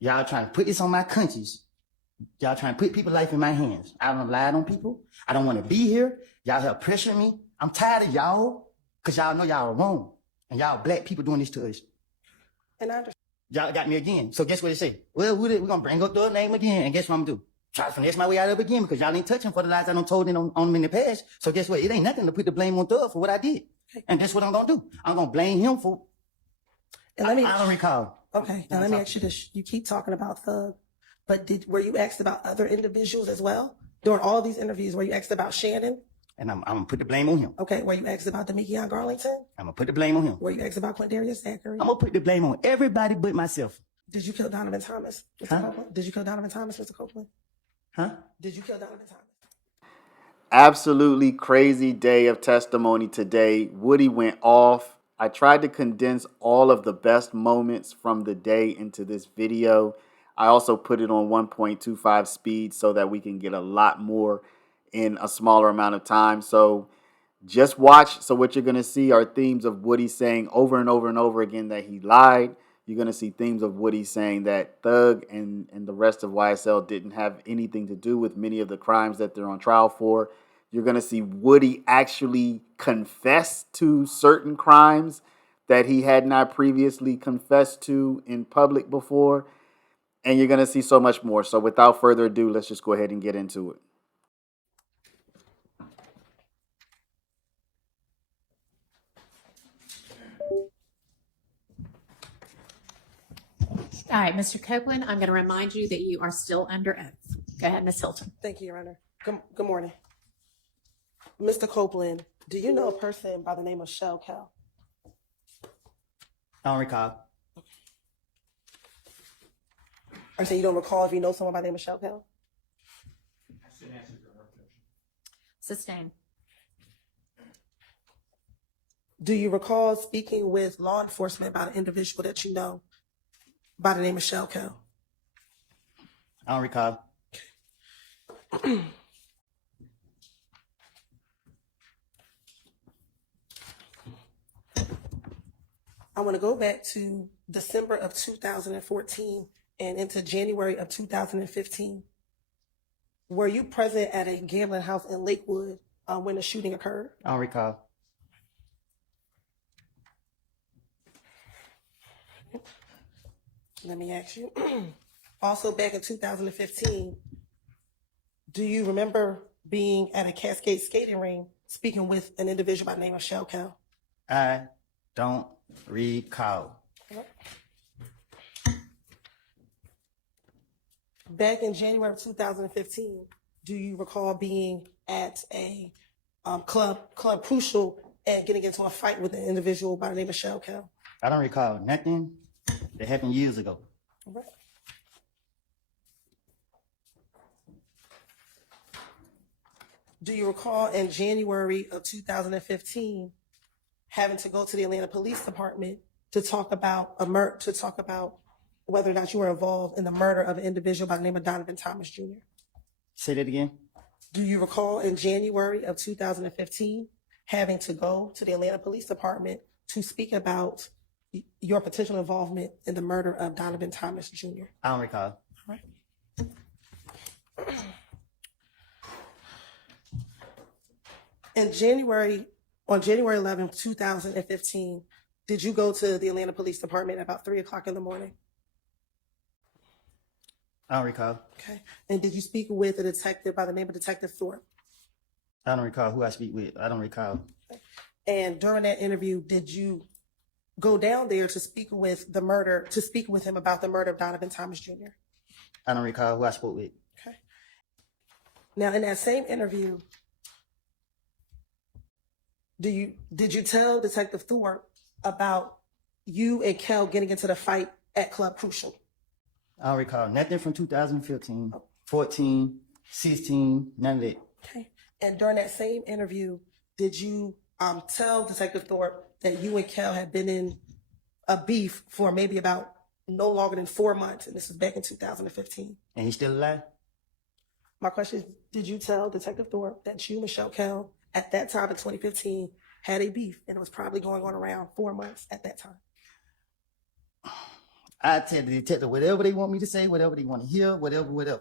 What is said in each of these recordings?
Y'all trying to put this on my conscience. Y'all trying to put people's life in my hands. I don't lied on people. I don't want to be here. Y'all have pressuring me. I'm tired of y'all because y'all know y'all are wrong. And y'all black people doing this to us. And I understand. Y'all got me again. So guess what they say? Well, we're going to bring up the name again. And guess what I'm going to do? Try to finesse my way out of it again because y'all ain't touching for the lies I done told on them in the past. So guess what? It ain't nothing to put the blame on Thug for what I did. Okay. And that's what I'm going to do. I'm going to blame him for... And let me, I don't recall. Okay. And let me ask you this. You keep talking about Thug, but were you asked about other individuals as well? During all these interviews, were you asked about Shannon? And I'm going to put the blame on him. Okay. Were you asked about Demekion Garlington? I'm going to put the blame on him. Were you asked about Quindarius Zachary? I'm going to put the blame on everybody but myself. Did you kill Donovan Thomas, Mr. Copeland? Did you kill Donovan Thomas, Mr. Copeland? Huh? Did you kill Donovan Thomas? Absolutely crazy day of testimony today. Woody went off. I tried to condense all of the best moments from the day into this video. I also put it on 1.25 speed so that we can get a lot more in a smaller amount of time. So just watch. So what you're going to see are themes of Woody saying over and over and over again that he lied. You're going to see themes of Woody saying that Thug and the rest of YSL didn't have anything to do with many of the crimes that they're on trial for. You're going to see Woody actually confess to certain crimes that he had not previously confessed to in public before. And you're going to see so much more. So without further ado, let's just go ahead and get into it. All right, Mr. Copeland, I'm going to remind you that you are still under oath. Go ahead, Ms. Hilton. Thank you, Your Honor. Good morning. Mr. Copeland, do you know a person by the name of Shell Cal? I don't recall. I say you don't recall if you know someone by the name of Shell Cal? Sustain. Do you recall speaking with law enforcement about an individual that you know by the name of Shell Cal? I don't recall. I want to go back to December of 2014 and into January of 2015. Were you present at a gambling house in Lakewood when the shooting occurred? I don't recall. Let me ask you. Also back in 2015, do you remember being at a Cascade skating ring speaking with an individual by the name of Shell Cal? I don't recall. Back in January of 2015, do you recall being at a Club Crucial and getting into a fight with an individual by the name of Shell Cal? I don't recall nothing that happened years ago. All right. Do you recall in January of 2015 having to go to the Atlanta Police Department to talk about whether or not you were involved in the murder of an individual by the name of Donovan Thomas Jr.? Say that again. Do you recall in January of 2015 having to go to the Atlanta Police Department to speak about your potential involvement in the murder of Donovan Thomas Jr.? I don't recall. All right. On January 11th, 2015, did you go to the Atlanta Police Department at about 3 o'clock in the morning? I don't recall. Okay. And did you speak with a detective by the name of Detective Thorpe? I don't recall who I speak with. I don't recall. Okay. And during that interview, did you go down there to speak with him about the murder of Donovan Thomas Jr.? I don't recall who I spoke with. Okay. Now, in that same interview, did you tell Detective Thorpe about you and Kel getting into the fight at Club Crucial? I don't recall nothing from 2015, 14, 16, none of that. Okay. And during that same interview, did you tell Detective Thorpe that you and Kel had been in a beef for maybe about no longer than 4 months, and this was back in 2015? And he's still alive? My question is, did you tell Detective Thorpe that you, Michelle Kel, at that time in 2015, had a beef, and it was probably going on around 4 months at that time? I tell the detective whatever they want me to say, whatever they want to hear, whatever.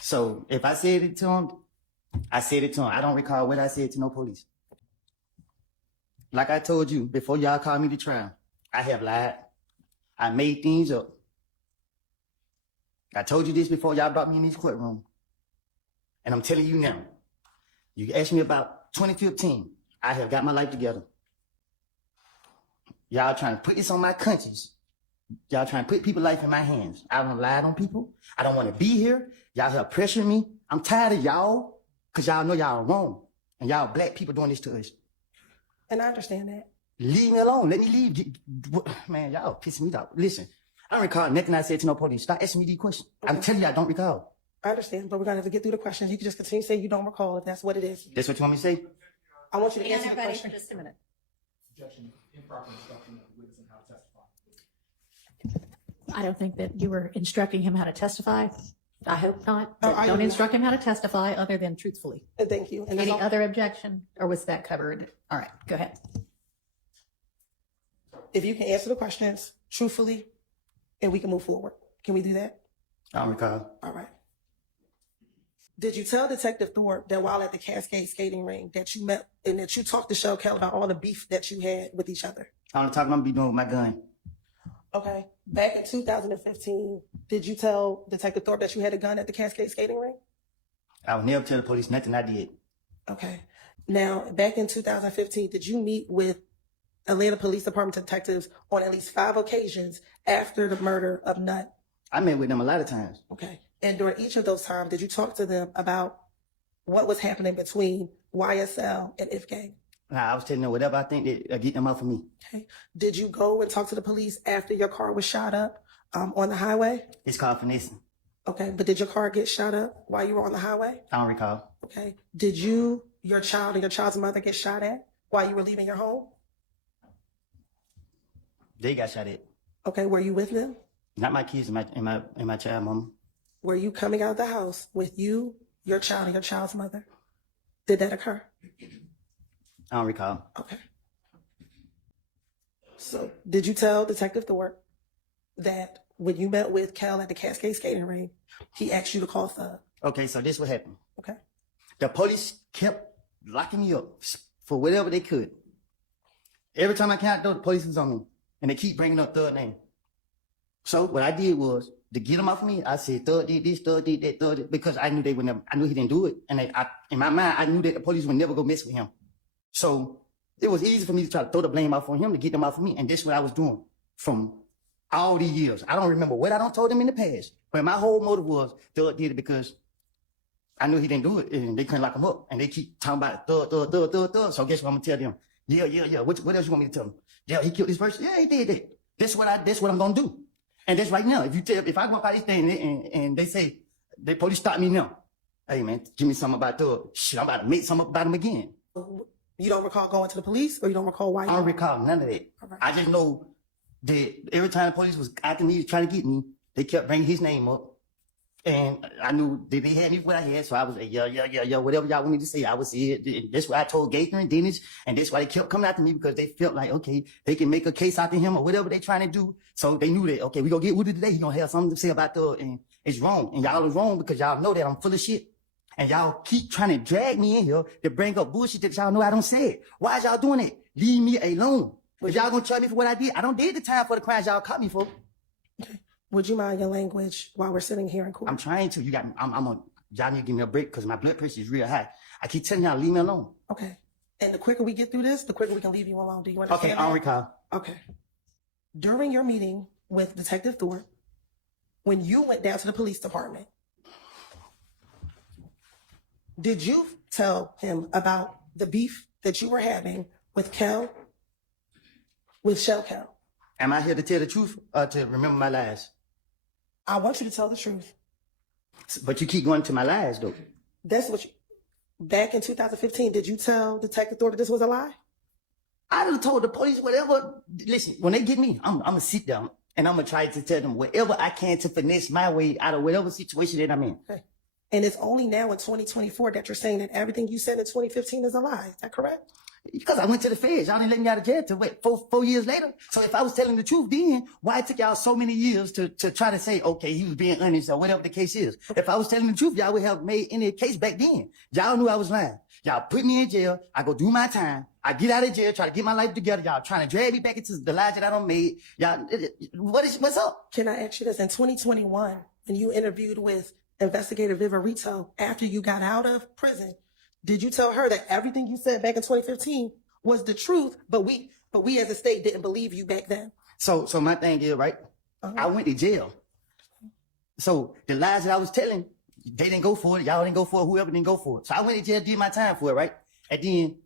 So if I said it to them, I said it to them. I don't recall what I said to no police. Like I told you, before y'all called me to trial, I have lied. I made things up. I told you this before y'all brought me in this courtroom. And I'm telling you now, you asked me about 2015. I have got my life together. Y'all trying to put this on my conscience. Y'all trying to put people's life in my hands. I don't lie on people. I don't want to be here. Y'all have pressuring me. I'm tired of y'all because y'all know y'all are wrong. And y'all black people doing this to us. And I understand that. Leave me alone. Let me leave. Man, y'all pissing me off. Listen, I don't recall nothing I said to no police. Stop asking me these questions. Okay. I'm telling you, I don't recall. I understand, but we're going to have to get through the questions. You can just continue to say you don't recall if that's what it is. That's what you want me to say? I want you to Hang on, answer the everybody, for question. just a minute. Objection, improper instruction of the witness on how to testify. I don't think that you were instructing him how to testify. I hope not. No, I Don't am instruct him how to testify other than truthfully. Thank you. And that's Any all- other objection, or was that covered? All right, go ahead. if you can answer the questions truthfully, and we can move forward. Can we do that? I don't recall. All right. Did you tell Detective Thorpe that while at the Cascade skating ring that you met and that you talked to Shell about all the beef that you had with each other? I don't talk I'm gonna be doing with my gun. Okay. Back in 2015, did you tell Detective Thorpe that you had a gun at the Cascade skating ring? I would never tell the police nothing I did. Okay. Now, back in 2015, did you meet with Atlanta Police Department detectives on at least 5 occasions after the murder of Nutt? I met with them a lot of times. Okay. And during each of those times, did you talk to them about what was happening between YSL and IFGANG? I was telling them whatever I think that get them out for me. Okay. Did you go and talk to the police after your car was shot up on the highway? It's called finessing. Okay. But did your car get shot up while you were on the highway? I don't recall. Okay. Did you, your child, and your child's mother get shot at while you were leaving your home? They got shot at. Okay. Were you with them? Not my kids and my child mama. Were you coming out of the house with you, your child, and your child's mother? Did that occur? I don't recall. Okay. So, did you tell Detective Thorpe that when you met with Cal at the Cascade skating ring, he asked you to call Thug? Okay, so this what happened. Okay. The police kept locking me up for whatever they could. Every time I came out there, the police was on me. And they keep bringing up Thug name. So what I did was, to get him off of me, I said, Thug did this, Thug did that, Thug did, because I knew they would never, I knew he didn't do it. And in my mind, I knew that the police would never go mess with him. So it was easy for me to try to throw the blame off on him to get them off of me. And that's what I was doing from all these years. I don't remember what I don't told them in the past. But my whole motive was, Thug did it because I knew he didn't do it. And they couldn't lock him up. And they keep talking about Thug. So guess what I'm going to tell them? Yeah. What else you want me to tell them? Yeah, he killed this person. Yeah, he did that. That's what I'm going to do. And that's right now. If I go up by this thing and they say, the police stop me now. Hey man, give me something about Thug. Shit, I'm about to make something up about him again. You don't recall going to the police, or you don't recall why? I don't recall none of that. Right. I just know that every time the police was after me, trying to get me, they kept bringing his name up. And I knew that they had me what I had, so I was like, yeah, whatever y'all want me to say, I would say it. That's why I told Gaither and Dennis, and that's why they kept coming after me, because they felt like, okay, they can make a case out to him or whatever they trying to do. So they knew that, okay, we gonna get Woody today, he gonna have something to say about Thug, and it's wrong. And y'all is wrong because y'all know that I'm full of shit. And y'all keep trying to drag me in here to bring up bullshit that y'all know I don't say it. Why is y'all doing it? Leave me alone. If y'all gonna charge me for what I did, I don't did the time for the crimes y'all caught me for. Okay. Would you mind your language while we're sitting here in court? I'm trying to. Y'all need to give me a break because my blood pressure is real high. I keep telling y'all, leave me alone. Okay. And the quicker we get through this, the quicker we can leave you alone. Do you understand? Okay, I don't recall. Okay. During your meeting with Detective Thorpe, when you went down to the police department, did you tell him about the beef that you were having with Shell Cal? Am I here to tell the truth or to remember my lies? I want you to tell the truth. But you keep going to my lies, though. That's what you, back in 2015, did you tell Detective Thorpe that this was a lie? I done told the police whatever. Listen, when they get me, I'm going to sit down and I'm going to try to tell them whatever I can to finesse my way out of whatever situation that I'm in. Okay. And it's only now in 2024 that you're saying that everything you said in 2015 is a lie. Is that correct? Because I went to the feds. Y'all didn't let me out of jail till wait, 4 years later. So if I was telling the truth then, why it took y'all so many years to try to say, okay, he was being honest or whatever the case is? If I was telling the truth, y'all would have made any case back then. Y'all knew I was lying. Y'all put me in jail. I go do my time. I get out of jail, try to get my life together. Y'all trying to drag me back into the lies that I done made. Y'all, what's up? Can I ask you this? In 2021, when you interviewed with investigator Viverito after you got out of prison, did you tell her that everything you said back in 2015 was the truth, but we as a state didn't believe you back then? So my thing is, right? I went to jail. So the lies that I was telling, they didn't go for it. Y'all didn't go for it. Whoever didn't go for it. So I went to jail, did my time for it, right? And then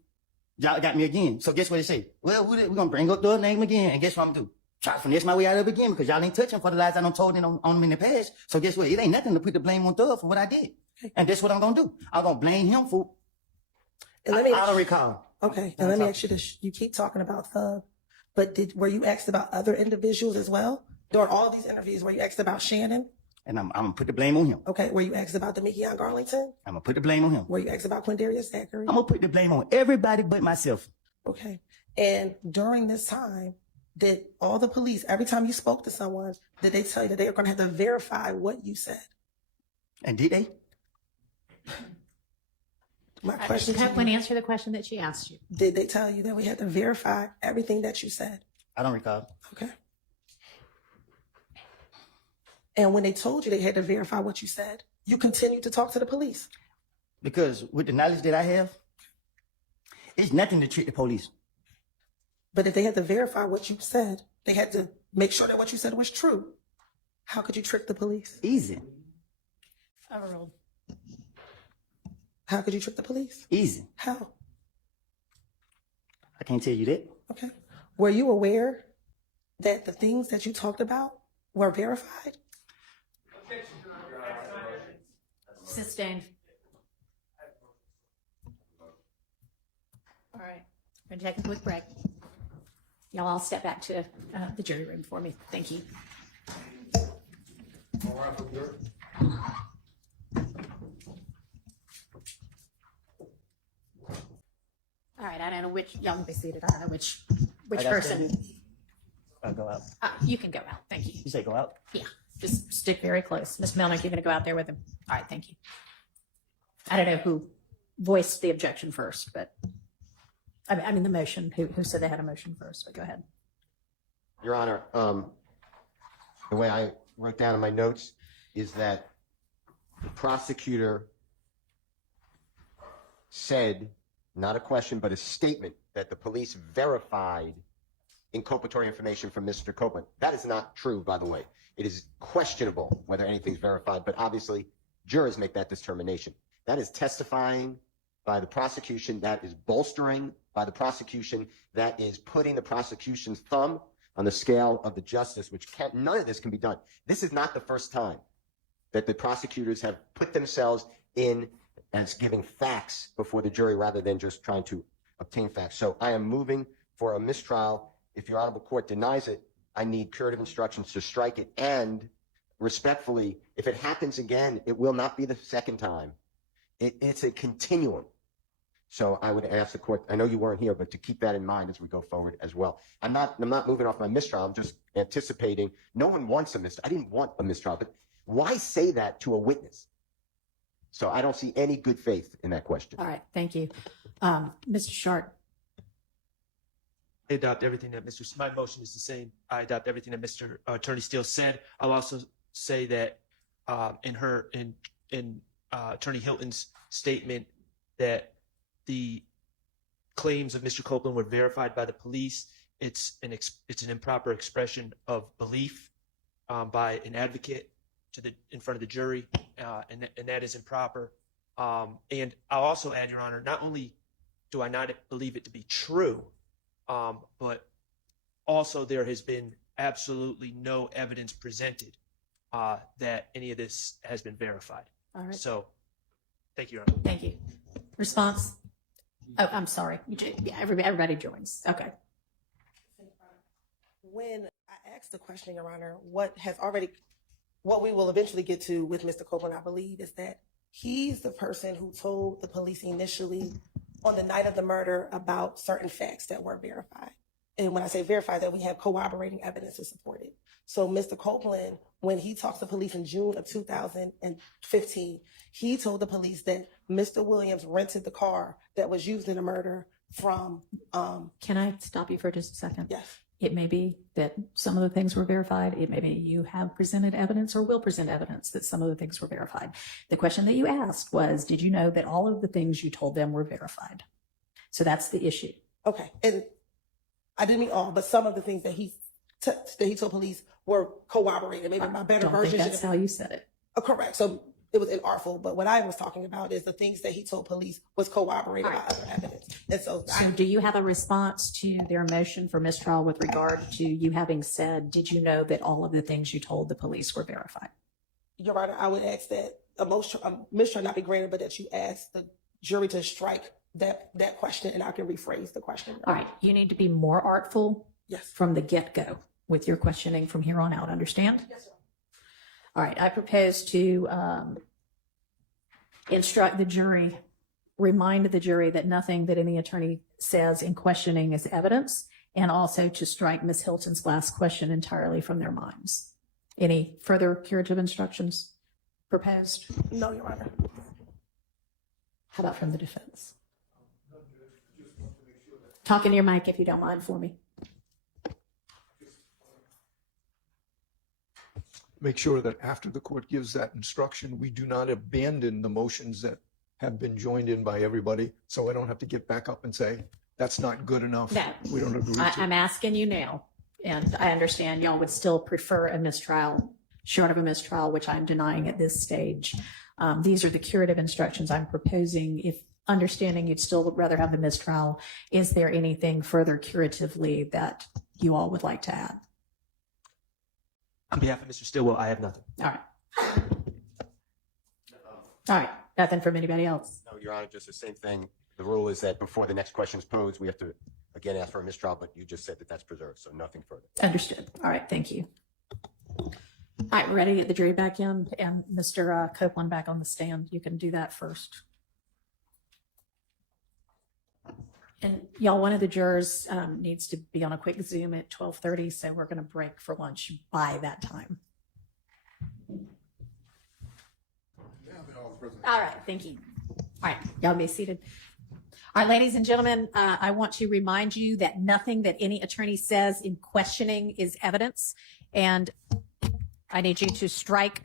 y'all got me again. So guess what they say? Well, we're going to bring up the name again. And guess what I'm going to do? Try to finesse my way out of it again because y'all ain't touching for the lies I done told on them in the past. So guess what? It ain't nothing to put the blame on Thug for what I did. And that's what I'm going to do. I'm going to blame him for, And let me I don't recall. Okay, and let me ask you this. You keep talking about Thug, but were you asked about other individuals as well? During all of these interviews, were you asked about Shannon? And I'm going to put the blame on him. Okay, were you asked about Demekion Garlington? I'm going to put the blame on him. Were you asked about Quindarius Zachary? I'm going to put the blame on everybody but myself. Okay, and during this time, did all the police, every time you spoke to someone, did they tell you that they were going to have to verify what you said? And did they? My question to When you, answer the question that she asked you. did they tell you that we had to verify everything that you said? I don't recall. Okay. And when they told you they had to verify what you said, you continued to talk to the police. Because with the knowledge that I have, it's nothing to trick the police. But if they had to verify what you said, they had to make sure that what you said was true. How could you trick the police? Easy. Overruled. How could you trick the police? Easy. How? I can't tell you that. Okay. Were you aware that the things that you talked about were verified? Sustained. All right, we're gonna take a quick break. Y'all all step back to the jury room for me. Thank you. All right, I don't know which, y'all can be seated. I don't know which I got person. I'll go out. You can go out. Thank you. You say go out? Yeah, just stick very close. Ms. Melnick, you're going to go out there with him. All right, thank you. I don't know who voiced the objection first, but I mean the motion. Who said they had a motion first? But go ahead. Your Honor, the way I wrote down in my notes is that the prosecutor said, not a question, but a statement that the police verified inculpatory information from Mr. Copeland. That is not true, by the way. It is questionable whether anything's verified, but obviously jurors make that determination. That is testifying by the prosecution. That is bolstering by the prosecution. That is putting the prosecution's thumb on the scale of the justice, which none of this can be done. This is not the first time that the prosecutors have put themselves in as giving facts before the jury rather than just trying to obtain facts. So I am moving for a mistrial. If your honorable court denies it, I need curative instructions to strike it. And respectfully, if it happens again, it will not be the second time. It's a continuum. So I would ask the court, I know you weren't here, but to keep that in mind as we go forward as well. I'm not moving off my mistrial. I'm just anticipating. No one wants a mistrial. I didn't want a mistrial, but why say that to a witness? So I don't see any good faith in that question. All right, thank you. Mr. Sharp. I adopt everything that my motion is the same. I adopt everything that Mr. Attorney Steele said. I'll also say that in Attorney Hilton's statement that the claims of Mr. Copeland were verified by the police. It's an improper expression of belief by an advocate in front of the jury, and that is improper. And I'll also add, Your Honor, not only do I not believe it to be true, but also there has been absolutely no evidence presented that any of this has been verified. All right. So, thank you, Your Honor. Thank you. Response? Oh, I'm sorry. Yeah, everybody joins. Okay. When I asked the question, Your Honor, what we will eventually get to with Mr. Copeland, I believe, is that he's the person who told the police initially on the night of the murder about certain facts that were verified. And when I say verified, that we have corroborating evidence to support it. So Mr. Copeland, when he talks to police in June of 2015, he told the police that Mr. Williams rented the car that was used in the murder from, Can I stop you for just a second? yes. It may be that some of the things were verified. It may be you have presented evidence or will present evidence that some of the things were verified. The question that you asked was, did you know that all of the things you told them were verified? So that's the issue. Okay. And I didn't mean all, but some of the things that he told police were corroborated. Maybe my better Don't version. think that's how you said it. Correct. So it was inartful, but what I was talking about is the things that he told police was corroborated by other evidence. And so, So do you have a response to their motion for mistrial with regard to you having said, did you know that all of the things you told the police were verified? Your Honor, I would ask that a mistrial not be granted, but that you ask the jury to strike that question, and I can rephrase the question. All right. You need to be more artful Yes. from the get-go with your questioning from here on out. Understand? Yes, sir. All right. I propose to instruct the jury, remind the jury that nothing that any attorney says in questioning is evidence, and also to strike Ms. Hilton's last question entirely from their minds. Any further curative instructions proposed? No, Your Honor. How about from the defense? Talk into your mic if you don't mind for me. Make sure that after the court gives that instruction, we do not abandon the motions that have been joined in by everybody. So I don't have to get back up and say, that's not good enough. No. We don't agree to. I'm asking you now, and I understand y'all would still prefer a mistrial, short of a mistrial, which I'm denying at this stage. These are the curative instructions I'm proposing. If understanding you'd still rather have the mistrial, is there anything further curatively that you all would like to add? On behalf of Mr. Stillwell, I have nothing. All right. All right. Nothing from anybody else. No, Your Honor, just the same thing. The rule is that before the next question is posed, we have to again ask for a mistrial, but you just said that that's preserved, so nothing further. Understood. All right. Thank you. All right. We're ready to get the jury back in and Mr. Copeland back on the stand. You can do that first. And y'all, one of the jurors needs to be on a quick Zoom at 12:30, so we're going to break for lunch by that time. All right, thank you. All right, y'all be seated. All right, ladies and gentlemen, I want to remind you that nothing that any attorney says in questioning is evidence, and I need you to strike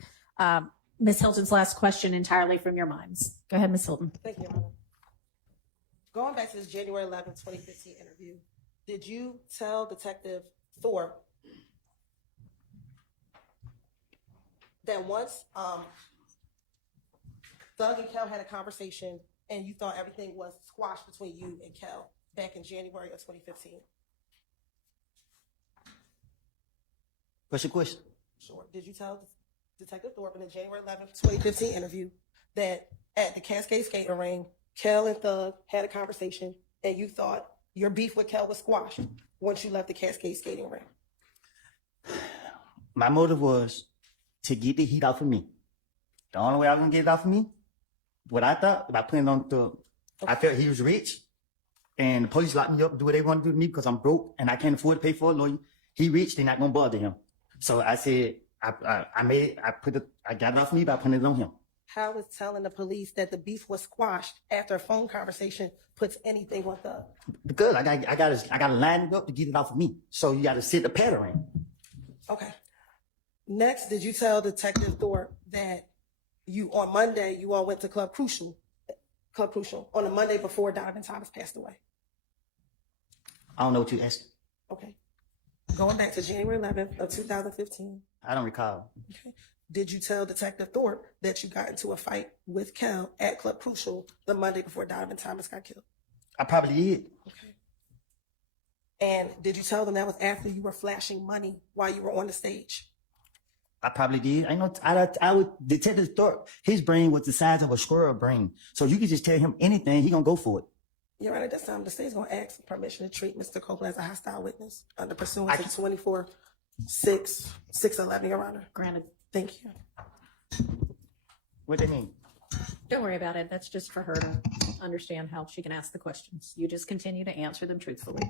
Ms. Hilton's last question entirely from your minds. Go ahead, Ms. Hilton. Thank you, Your Honor. Going back to this January 11, 2015 interview, did you tell Detective Thorpe that once Doug and Kel had a conversation and you thought everything was squashed between you and Kel back in January of 2015? What's your question? Sure. Did you tell Detective Thorpe in the January 11th, 2015 interview that at the Cascade skating ring, Kel and Thug had a conversation and you thought your beef with Kel was squashed once you left the Cascade skating ring? My motive was to get the heat off of me. The only way I was gonna get it off of me, what I thought, by putting it on Thug. I felt he was rich and the police locked me up, do what they want to do to me because I'm broke and I can't afford to pay for a lawyer. He rich, they're not gonna bother him. So I said, I got it off me by putting it on him. How is telling the police that the beef was squashed after a phone conversation puts anything on Thug? Because I gotta line it up to get it off of me. So you gotta set the pattern. Okay. Next, did you tell Detective Thorpe that on Monday, you all went to Club Crucial on the Monday before Donovan Thomas passed away? I don't know what you asked. Okay. Going back to January 11th of 2015. I don't recall. Okay. Did you tell Detective Thorpe that you got into a fight with Kel at Club Crucial the Monday before Donovan Thomas got killed? I probably did. Okay. And did you tell them that was after you were flashing money while you were on the stage? I probably did. I would Detective Thorpe, his brain was the size of a squirrel brain. So you could just tell him anything, he gonna go for it. Your Honor, at this time, the state's gonna ask for permission to treat Mr. Copeland as a hostile witness under pursuant to 24-6-611, Your Honor. Granted. Thank you. What they mean? Don't worry about it. That's just for her to understand how she can ask the questions. You just continue to answer them truthfully.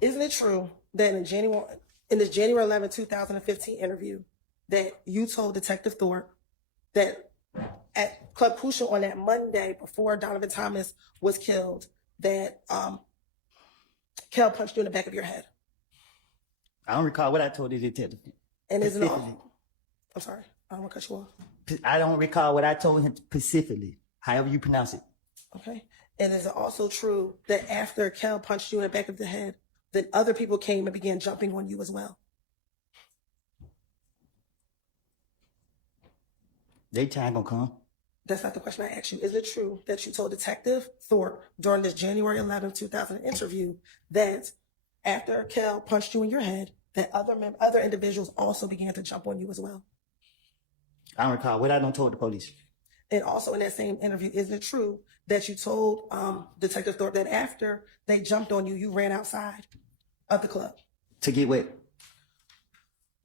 Isn't it true that in this January 11, 2015 interview, that you told Detective Thorpe that at Club Crucial on that Monday before Donovan Thomas was killed, that Kel punched you in the back of your head? I don't recall what I told the detective. And isn't it Specifically. all? I'm sorry, I don't want to cut you off. I don't recall what I told him specifically, however you pronounce it. Okay. And is it also true that after Kel punched you in the back of the head, then other people came and began jumping on you as well? They time gonna come. That's not the question I asked you. Is it true that you told Detective Thorpe during this January 11, 2000 interview that after Kel punched you in your head, that other individuals also began to jump on you as well? I don't recall what I done told the police. And also in that same interview, isn't it true that you told Detective Thorpe that after they jumped on you, you ran outside of the club? To get wet.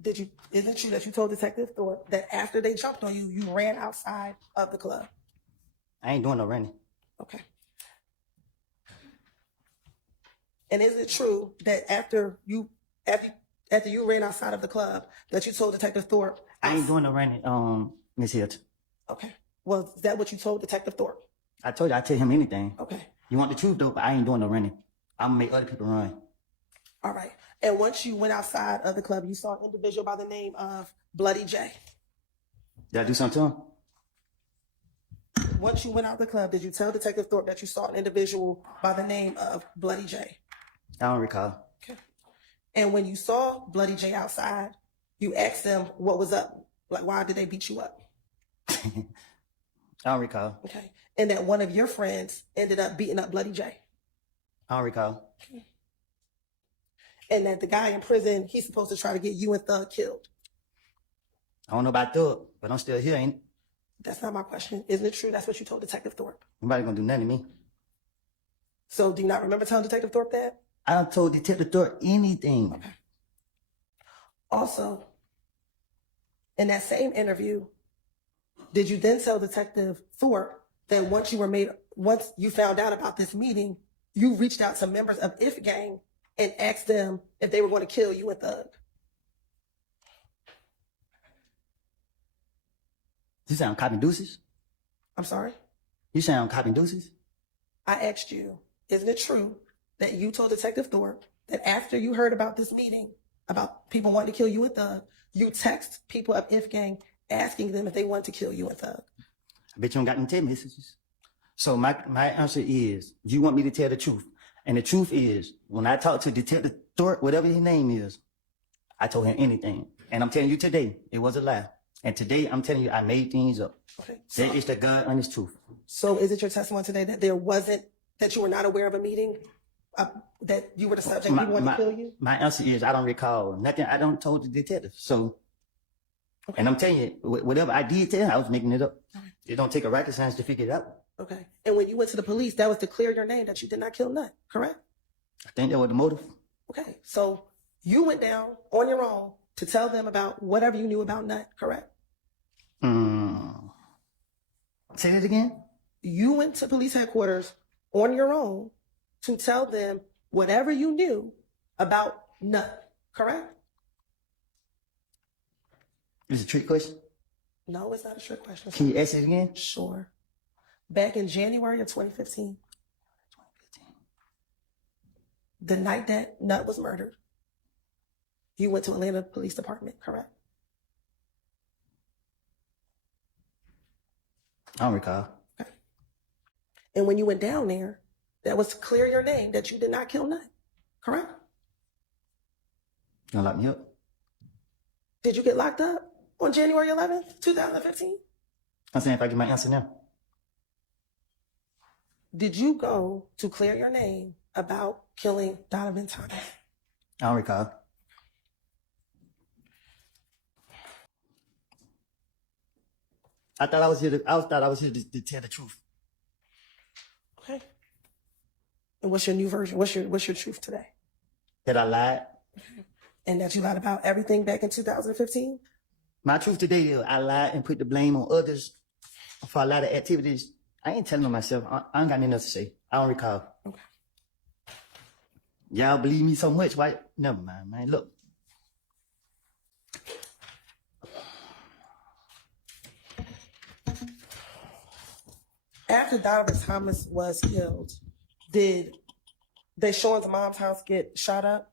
Isn't it true that you told Detective Thorpe that after they jumped on you, you ran outside of the club? I ain't doing no running. Okay. And is it true that after you ran outside of the club, that you told Detective Thorpe? I ain't doing no running, Miss Hilt. Okay. Well, is that what you told Detective Thorpe? I told you I'd tell him anything. Okay. You want the truth though, but I ain't doing no running. I'm gonna make other people run. All right. And once you went outside of the club, you saw an individual by the name of Bloody J. Did I do something to him? Once you went out the club, did you tell Detective Thorpe that you saw an individual by the name of Bloody J? I don't recall. Okay. And when you saw Bloody J outside, you asked them what was up. Like, why did they beat you up? I don't recall. Okay. And that one of your friends ended up beating up Bloody J. I don't recall. Okay. And that the guy in prison, he's supposed to try to get you and Thug killed. I don't know about Thug, but I'm still here, ain't it? That's not my question. Isn't it true that's what you told Detective Thorpe? Nobody gonna do nothing to me. So do you not remember telling Detective Thorpe that? I done told Detective Thorpe anything. Okay. Also, in that same interview, did you then tell Detective Thorpe that once you found out about this meeting, you reached out to members of If Gang and asked them if they were going to kill you and Thug? You sound copy deuces? I'm sorry? You sound copy deuces? I asked you, isn't it true that you told Detective Thorpe that after you heard about this meeting, about people wanting to kill you and Thug, you text people of If Gang asking them if they wanted to kill you and Thug? I bet you don't got them text messages. So my answer is, you want me to tell the truth. And the truth is, when I talked to Detective Thorpe, whatever his name is, I told him anything. And I'm telling you today, it was a lie. And today, I'm telling you, I made things up. Okay. That is the God honest truth. So is it your testimony today that that you were not aware of a meeting, that you were the subject, people wanted to kill you? My answer is, I don't recall nothing. I don't told the detective. So, Okay. and I'm telling you, whatever I did tell him, I was making it up. It don't take a rocket science to figure it out. Okay. And when you went to the police, that was to clear your name that you did not kill Nut, correct? I think that was the motive. Okay. So you went down on your own to tell them about whatever you knew about Nut, correct? Say that again? You went to police headquarters on your own to tell them whatever you knew about Nut, correct? Is it a trick question? No, it's not a trick question. Can you ask it again? Sure. Back in January of 2015, the night that Nut was murdered, you went to Atlanta Police Department, correct? I don't recall. Okay. And when you went down there, that was to clear your name that you did not kill Nut, correct? You gonna lock me up? Did you get locked up on January 11th, 2015? I'm saying if I get my answer now. Did you go to clear your name about killing Donovan Thomas? I don't recall. I thought I was here to tell the truth. Okay. And what's your new version? What's your truth today? That I lied. And that you lied about everything back in 2015? My truth today is I lied and put the blame on others for a lot of activities. I ain't telling on myself. I ain't got nothing else to say. I don't recall. Okay. Y'all believe me so much. Why? Never mind, man. Look. After Donovan Thomas was killed, did Deshaun's mom's house get shot up?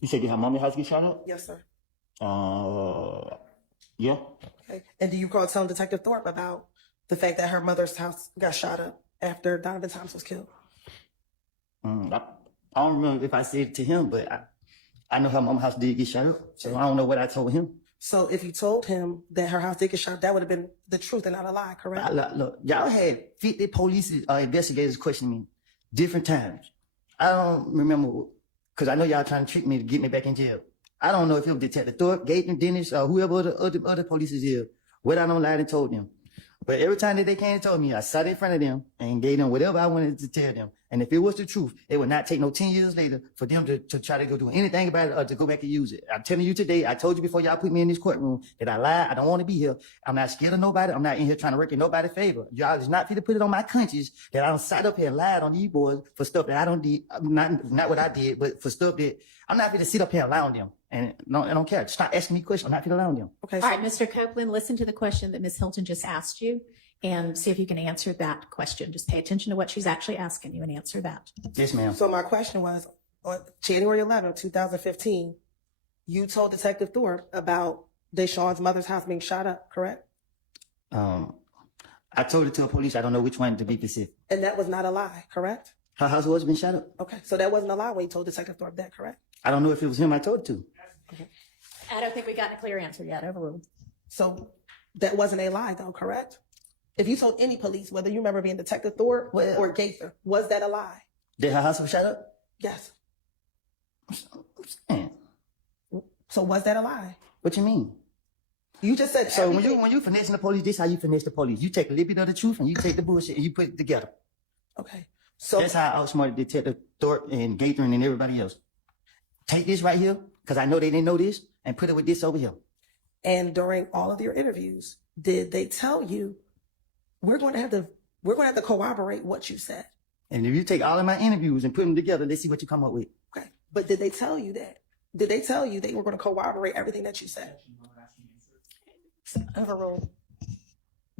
You said your mom's house get shot up? Yes, sir. Yeah. Okay. And do you recall telling Detective Thorpe about the fact that her mother's house got shot up after Donovan Thomas was killed? I don't remember if I said it to him, but I know her mom's house did get shot up, so I don't know what I told him. So if you told him that her house did get shot up, that would have been the truth and not a lie, correct? Look, y'all had 50 police investigators questioning me different times. I don't remember, because I know y'all trying to trick me to get me back in jail. I don't know if it was Detective Thorpe, Gaten, Dennis, or whoever the other police is here. What I don't lied and told them. But every time that they came and told me, I sat in front of them and gave them whatever I wanted to tell them. And if it was the truth, it would not take no 10 years later for them to try to go do anything about it or to go back and use it. I'm telling you today, I told you before y'all put me in this courtroom that I lied. I don't want to be here. I'm not scared of nobody. I'm not in here trying to work in nobody's favor. Y'all is not fit to put it on my conscience that I don't sat up here and lied on these boys for stuff that I don't did. Not what I did, but for stuff that I'm not fit to sit up here and lie on them. And I don't care. Stop asking me questions. I'm not fit to lie on them. Okay. All right, Mr. Copeland, listen to the question that Ms. Hilton just asked you and see if you can answer that question. Just pay attention to what she's actually asking you and answer that. Yes, ma'am. So my question was, on January 11, 2015, you told Detective Thorpe about Deshaun's mother's house being shot up, correct? I told it to the police. I don't know which one to be specific. And that was not a lie, correct? Her house was been shot up. Okay, so that wasn't a lie when you told Detective Thorpe that, correct? I don't know if it was him I told it to. I don't think we got a clear answer yet. Overruled. So that wasn't a lie, though, correct? If you told any police, whether you remember being Detective Thorpe or Gaither, was that a lie? Did her house was shot up? Yes. Man, So was that a lie? what you mean? You just said So everything- when you finessing the police, this how you finesse the police. You take a little bit of the truth and you take the bullshit and you put it together. Okay. So That's how I outsmarted Detective Thorpe and Gaither and everybody else. Take this right here, because I know they didn't know this, and put it with this over here. and during all of your interviews, did they tell you we're going to have to corroborate what you said? And if you take all of my interviews and put them together, let's see what you come up with. Okay. But did they tell you that? Did they tell you they were going to corroborate everything that you said? Overruled.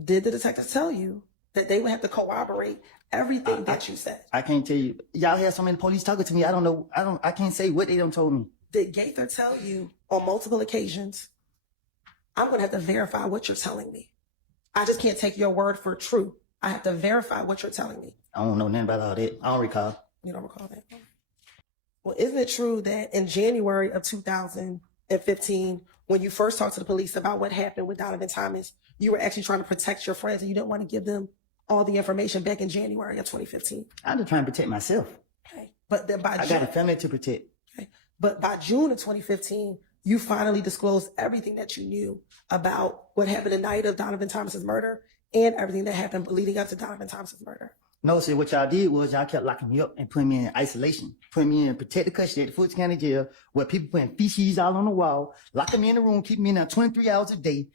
Did the detectives tell you that they would have to corroborate everything that you said? I can't tell you. Y'all have so many police talking to me. I don't know. I can't say what they done told me. Did Gaither tell you on multiple occasions, I'm going to have to verify what you're telling me? I just can't take your word for true. I have to verify what you're telling me. I don't know nothing about all that. I don't recall. You don't recall that? Well, isn't it true that in January of 2015, when you first talked to the police about what happened with Donovan Thomas, you were actually trying to protect your friends and you didn't want to give them all the information back in January of 2015? I'm just trying to protect myself. Okay. But then by I got a family to protect. Okay. But by June of 2015, you finally disclosed everything that you knew about what happened the night of Donovan Thomas's murder and everything that happened leading up to Donovan Thomas's murder. No, see, what y'all did was y'all kept locking me up and putting me in isolation, putting me in protected custody at the Fulton County Jail, where people putting feces all on the wall, locking me in the room, keeping me in there 23 hours a day,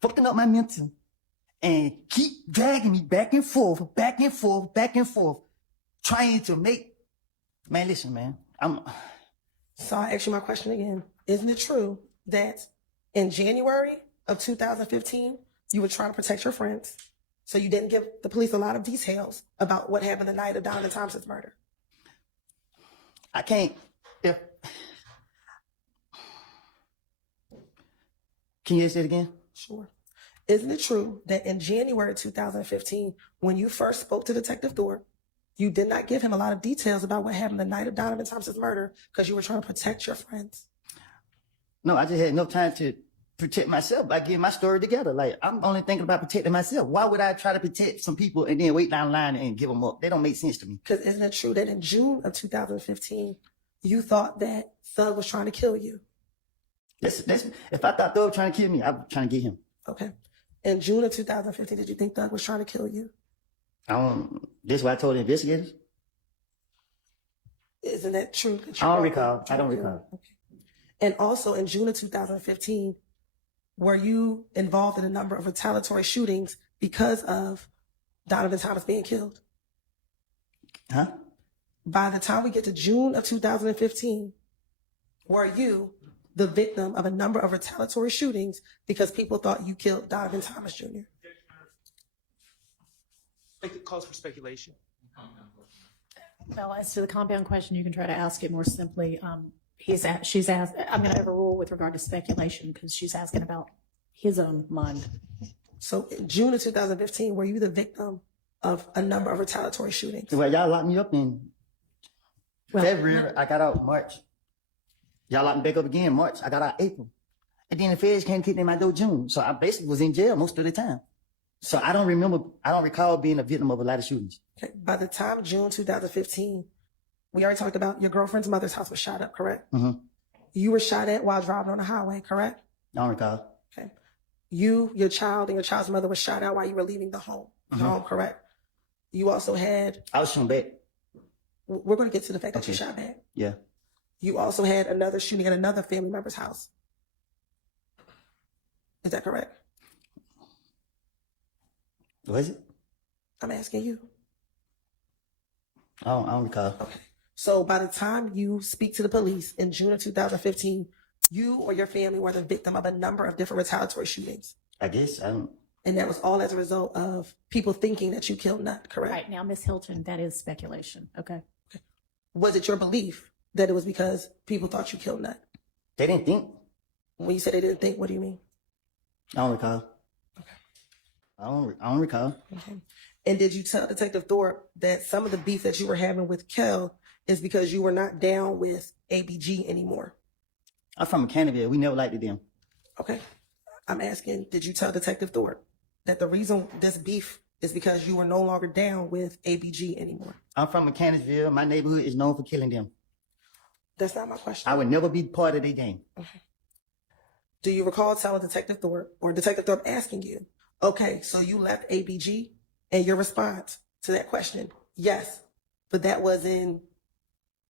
fucking up my mental, and keep dragging me back and forth, back and forth, back and forth, trying to make, man, listen, man, So I ask you my question again. Isn't it true that in January of 2015, you were trying to protect your friends, so you didn't give the police a lot of details about what happened the night of Donovan Thomas's murder? I can't, can you say it again? Sure. Isn't it true that in January 2015, when you first spoke to Detective Thorpe, you did not give him a lot of details about what happened the night of Donovan Thomas's murder because you were trying to protect your friends? No, I just had no time to protect myself by getting my story together. Like, I'm only thinking about protecting myself. Why would I try to protect some people and then wait down the line and give them up? They don't make sense to me. Because isn't it true that in June of 2015, you thought that Thug was trying to kill you? If I thought Thug was trying to kill me, I was trying to get him. Okay. In June of 2015, did you think Thug was trying to kill you? This is what I told the investigators. Isn't that true? That you I don't thought recall. Thug was I don't trying to kill recall. you? Okay. And also in June of 2015, were you involved in a number of retaliatory shootings because of Donovan Thomas being killed? Huh? By the time we get to June of 2015, were you the victim of a number of retaliatory shootings because people thought you killed Donovan Thomas Jr.? It calls for speculation. Well, as to the compound question, you can try to ask it more simply. She's asked, I'm going to overrule with regard to speculation because she's asking about his own mind. So in June of 2015, were you the victim of a number of retaliatory shootings? Well, y'all locked me up in February. I got out March. Y'all locked me back up again March. I got out April. And then the feds came kicked in my door June. So I basically was in jail most of the time. So I don't recall being a victim of a lot of shootings. Okay. By the time June 2015, we already talked about your girlfriend's mother's house was shot up, correct? Mm-hmm. You were shot at while driving on the highway, correct? I don't recall. Okay. You, your child, and your child's mother were shot at while you were leaving the home. Your home, correct? You also had. I was shooting back. We're going to get to the fact that you shot back. Yeah. You also had another shooting at another family member's house. Is that correct? Was it? I'm asking you. I don't recall. Okay. So by the time you speak to the police in June of 2015, you or your family were the victim of a number of different retaliatory shootings. I guess. I don't. And that was all as a result of people thinking that you killed Nut, correct? Right now, Miss Hilton, that is speculation. Okay. Was it your belief that it was because people thought you killed Nut? They didn't think. When you say they didn't think, what do you mean? I don't recall. Okay. I don't recall. Okay. And did you tell Detective Thorpe that some of the beef that you were having with Kel is because you were not down with ABG anymore? I'm from Canterville. We never liked them. Okay. I'm asking, did you tell Detective Thorpe that the reason this beef is because you were no longer down with ABG anymore? I'm from Mechanicsville. My neighborhood is known for killing them. That's not my question. I would never be part of their game. Okay. Do you recall telling Detective Thorpe or Detective Thorpe asking you, okay, so you left ABG? And your response to that question, yes, but that was in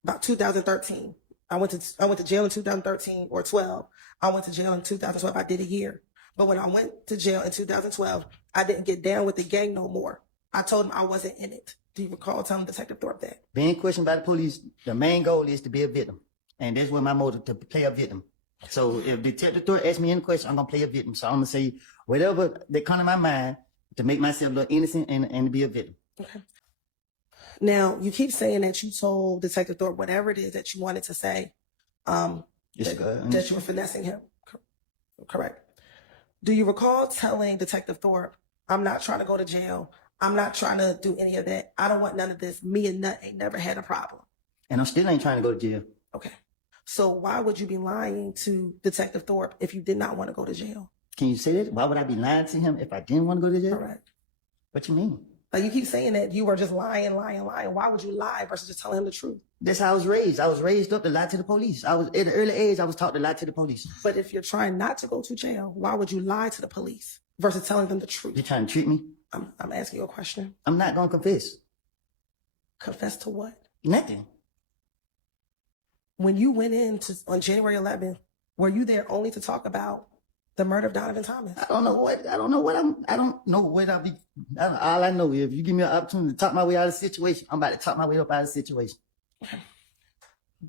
about 2013. I went to jail in 2013 or 12. I went to jail in 2012. I did a year. But when I went to jail in 2012, I didn't get down with the gang no more. I told him I wasn't in it. Do you recall telling Detective Thorpe that? Being questioned by the police, the main goal is to be a victim. And that's what my motive, to play a victim. So if Detective Thorpe asks me any question, I'm going to play a victim. So I'm going to say whatever that comes to my mind to make myself look innocent and be a victim. Okay. Now, you keep saying that you told Detective Thorpe whatever it is that you wanted to say, that you were finessing him. Correct. Do you recall telling Detective Thorpe, I'm not trying to go to jail. I'm not trying to do any of that. I don't want none of this. Me and Nut ain't never had a problem. And I still ain't trying to go to jail. Okay. So why would you be lying to Detective Thorpe if you did not want to go to jail? Can you say that? Why would I be lying to him if I didn't want to go to jail? Correct. What you mean? Like you keep saying that you were just lying. Why would you lie versus just telling him the truth? That's how I was raised. I was raised up to lie to the police. I was at an early age. I was taught to lie to the police. But if you're trying not to go to jail, why would you lie to the police versus telling them the truth? You trying to treat me? I'm asking you a question. I'm not gonna confess. Confess to what? Nothing. When you went in on January 11th, were you there only to talk about the murder of Donovan Thomas? I don't know what I'll be. All I know is if you give me an opportunity to talk my way out of the situation, I'm about to talk my way up out of the situation.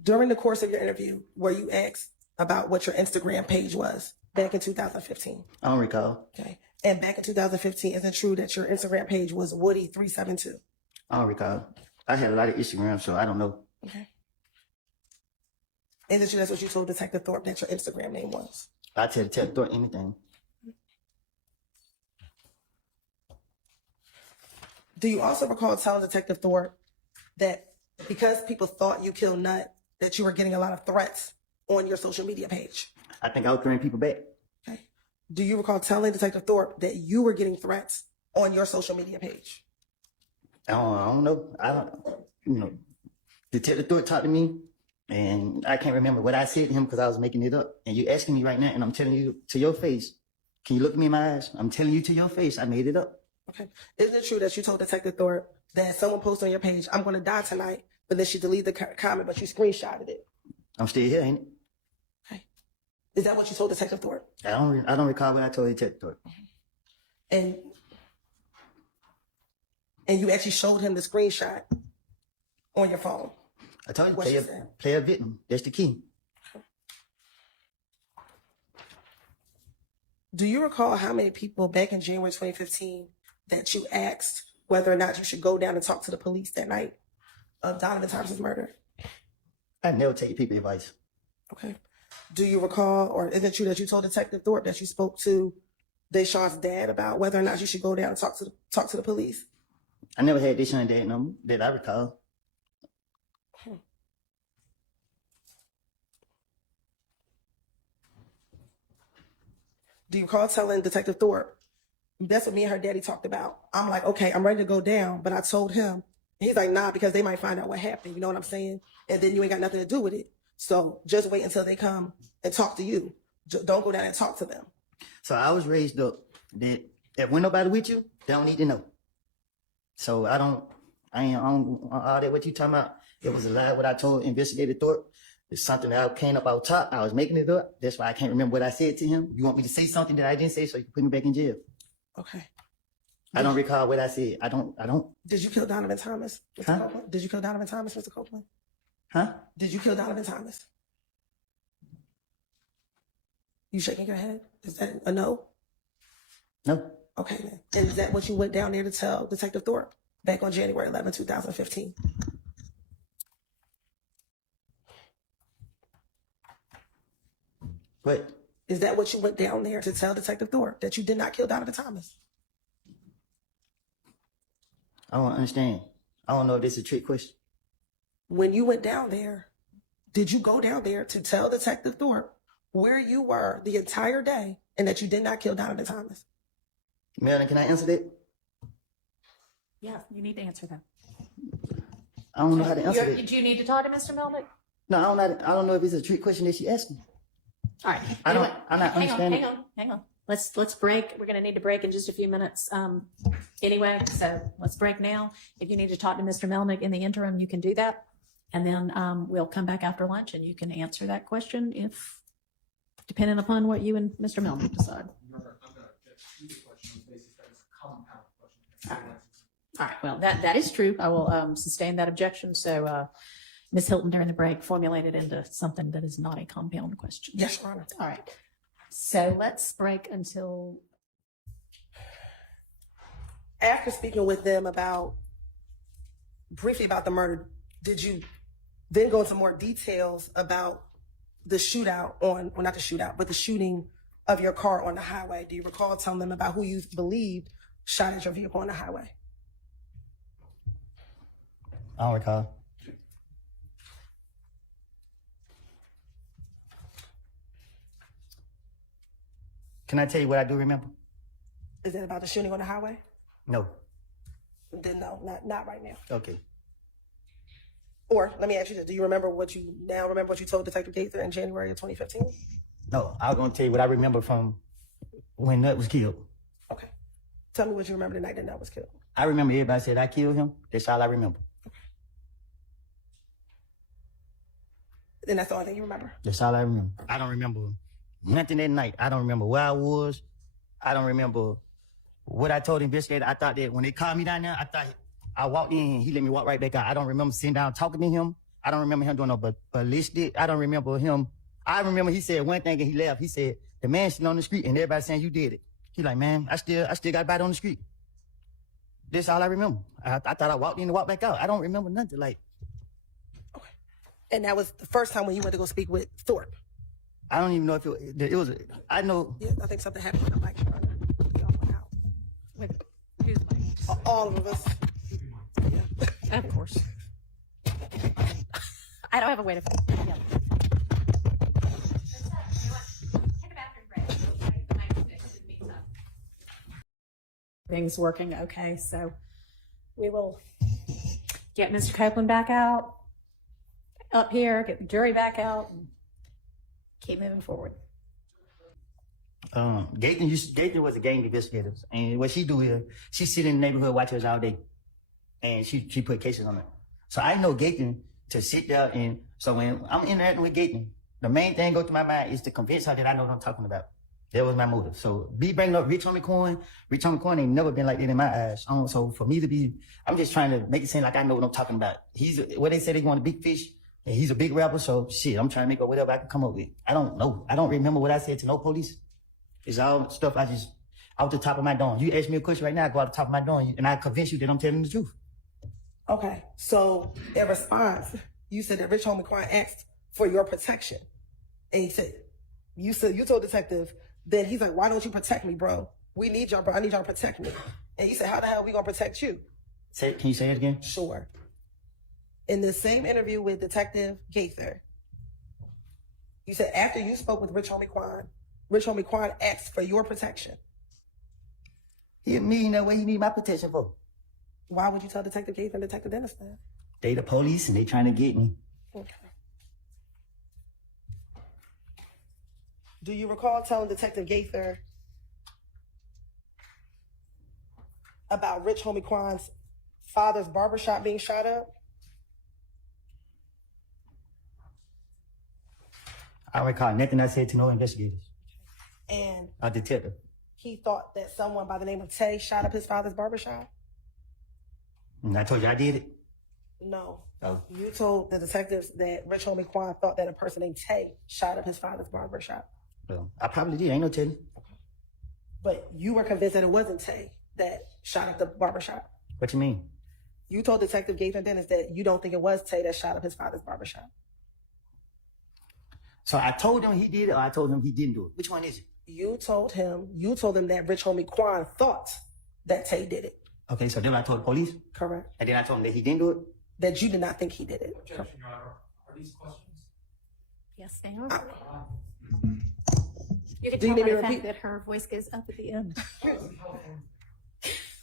During the course of your interview, were you asked about what your Instagram page was back in 2015? I don't recall. Okay. And back in 2015, is it true that your Instagram page was Woody372? I don't recall. I had a lot of Instagram, so I don't know. Okay. Is it true that's what you told Detective Thorpe that your Instagram name was? I tell Thorpe anything. Do you also recall telling Detective Thorpe that because people thought you killed Nut, that you were getting a lot of threats on your social media page? I think I was throwing people back. Okay. Do you recall telling Detective Thorpe that you were getting threats on your social media page? I don't know. Detective Thorpe talked to me, and I can't remember what I said to him because I was making it up. And you're asking me right now, and I'm telling you to your face. Can you look me in my eyes? I'm telling you to your face, I made it up. Okay. Is it true that you told Detective Thorpe that someone posted on your page, I'm going to die tonight, but then she deleted the comment, but you screenshotted it? I'm still here, ain't it? Okay. Is that what you told Detective Thorpe? I don't recall what I told Detective Thorpe. And you actually showed him the screenshot on your phone. I told you, What she said. play a victim. That's the key. Do you recall how many people back in January 2015 that you asked whether or not you should go down and talk to the police that night of Donovan Thompson's murder? I never take people advice. Okay. Do you recall, or is it true that you told Detective Thorpe that you spoke to Deshaun's dad about whether or not you should go down and talk to the police? I never had Deshaun's dad number that I recall. Do you recall telling Detective Thorpe, that's what me and her daddy talked about? I'm like, okay, I'm ready to go down, but I told him. He's like, nah, because they might find out what happened. You know what I'm saying? And then you ain't got nothing to do with it. So just wait until they come and talk to you. Don't go down and talk to them. So I was raised up that if when nobody with you, they don't need to know. So I ain't on all that what you talking about. It was a lie what I told Investigator Thorpe. It's something that I came up out top. I was making it up. That's why I can't remember what I said to him. You want me to say something that I didn't say so you can put me back in jail? Okay. I don't recall what I said. I don't. Did you kill Donovan Thomas, Mr. Huh? Copeland? Did you kill Donovan Thomas, Mr. Copeland? Huh? Did you kill Donovan Thomas? You shaking your head? Is that a no? No. Okay, then. And is that what you went down there to tell Detective Thorpe back on January 11, 2015? What? Is that what you went down there to tell Detective Thorpe, that you did not kill Donovan Thomas? I don't understand. I don't know if this is a trick question. When you went down there, did you go down there to tell Detective Thorpe where you were the entire day and that you did not kill Donovan Thomas? Melanie, can I answer that? Yeah, you need to answer that. I don't know how to answer that. Do you need to talk to Mr. Melnick? No, I don't know if it's a trick question that she asked me. All right. I'm not Hang understanding. on. Let's break. We're going to need to break in just a few minutes anyway. So let's break now. If you need to talk to Mr. Melnick in the interim, you can do that. And then we'll come back after lunch and you can answer that question if, depending upon what you and Mr. Melnick decide. I'm going to excuse the question on the basis that it's a compound question. All right. Well, that is true. I will sustain that objection. So Ms. Hilton, during the break, formulated into something that is not a compound question. Yes, Your Honor. All right. So let's break until. After speaking with them briefly about the murder, did you then go into more details about the shootout not the shootout, but the shooting of your car on the highway? Do you recall telling them about who you believed shot at your vehicle on the highway? I don't recall. Can I tell you what I do remember? Is that about the shooting on the highway? No. Then no, not right now. Okay. Or let me ask you this: do you remember what you told Detective Gaither in January of 2015? No, I was gonna tell you what I remember from when Nut was killed. Okay. Tell me what you remember the night that Nut was killed. I remember everybody said I killed him. That's all I remember. And that's the only thing you remember? That's all I remember. I don't remember nothing that night. I don't remember where I was. I don't remember what I told the investigator. I thought that when they called me down there, I walked in, he let me walk right back out. I don't remember sitting down talking to him. I don't remember him doing no ballistic. I don't remember him. I remember he said one thing and he left. He said, the man still on the street and everybody saying you did it. He like, man, I still got a body on the street. That's all I remember. I thought I walked in and walked back out. I don't remember nothing. Like, Okay. And that was the first time when you went to go speak with Thorpe? I don't even know if it was, I know. Yeah, I think something happened with the mic. We all went out. With who's mic? All of us. Yeah. Of course. I don't have a way to. Yeah. Things working okay, so we will get Mr. Copeland back out up here, get the jury back out, and keep moving forward. Gaither was a gang investigator, and what she do is she sit in the neighborhood watch us all day, and she put cases on it. So I know Gaither to sit there, and so when I'm interacting with Gaither, The main thing go through my mind is to convince her that I know what I'm talking about. That was my motive. So be bringing up Rich Homie Coin ain't never been like that in my eyes. So for me to be, I'm just trying to make it seem like I know what I'm talking about. He's what they said, he want a big fish, and he's a big rapper. So shit, I'm trying to make up whatever I can come up with. I don't know. I don't remember what I said to no police. It's all stuff I just off the top of my dome. You ask me a question right now, I go off the top of my dome, and I convince you that I'm telling the truth. Okay, so in response, you said that Rich Homie Quan asked for your protection. And he said, you told detective that he's like, why don't you protect me, bro? We need y'all, bro. I need y'all to protect me. And you said, how the hell are we gonna protect you? Can you say it again? Sure. In the same interview with Detective Gaither, you said after you spoke with Rich Homie Quan asked for your protection. He mean that way he need my protection for. Why would you tell Detective Gaither and Detective Dennis that? They the police and they trying to get me. Okay. Do you recall telling Detective Gaither about Rich Homie Quan's father's barbershop being shot up? I don't recall nothing I said to no investigators. And A detective. he thought that someone by the name of Tay shot up his father's barbershop? And I told you I did it. No. Oh. You told the detectives that Rich Homie Quan thought that a person named Tay shot up his father's barbershop. Well, I probably did. Ain't no telling. But you were convinced that it wasn't Tay that shot up the barbershop. What you mean? You told Detective Gaither Dennis that you don't think it was Tay that shot up his father's barbershop. So I told him he did it, or I told him he didn't do it. Which one is it? You told him that Rich Homie Quan thought that Tay did it. Okay, so then I told the police, Correct. and then I told him that he didn't do it. That you did not think he did it. Objection, Your Honor. Are these questions? Yes, they are. You can Do you tell need by me the to fact repeat? that her voice goes up at the end.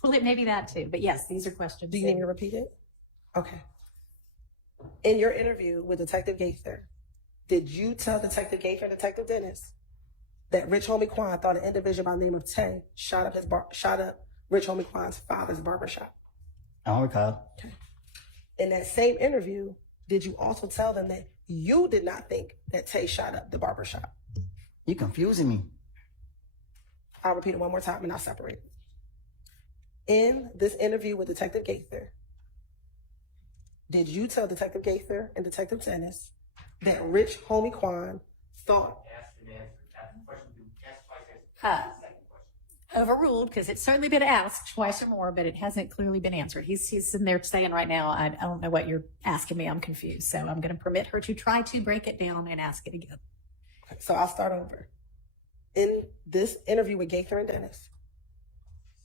Well, it may be that too, but yes, these are questions. Do you need me to repeat it? Okay. In your interview with Detective Gaither, did you tell Detective Gaither and Detective Dennis that Rich Homie Quan thought an individual by the name of Tay shot up Rich Homie Quan's father's barbershop? I don't recall. In that same interview, did you also tell them that you did not think that Tay shot up the barbershop? You confusing me. I'll repeat it one more time and I'll separate it. In this interview with Detective Gaither, did you tell Detective Gaither and Detective Dennis that Rich Homie Quan thought Overruled, because it's certainly been asked twice or more, but it hasn't clearly been answered. He's sitting there saying right now, I don't know what you're asking me. I'm confused. So I'm going to permit her to try to break it down and ask it again. So I'll start over. In this interview with Gaither and Dennis,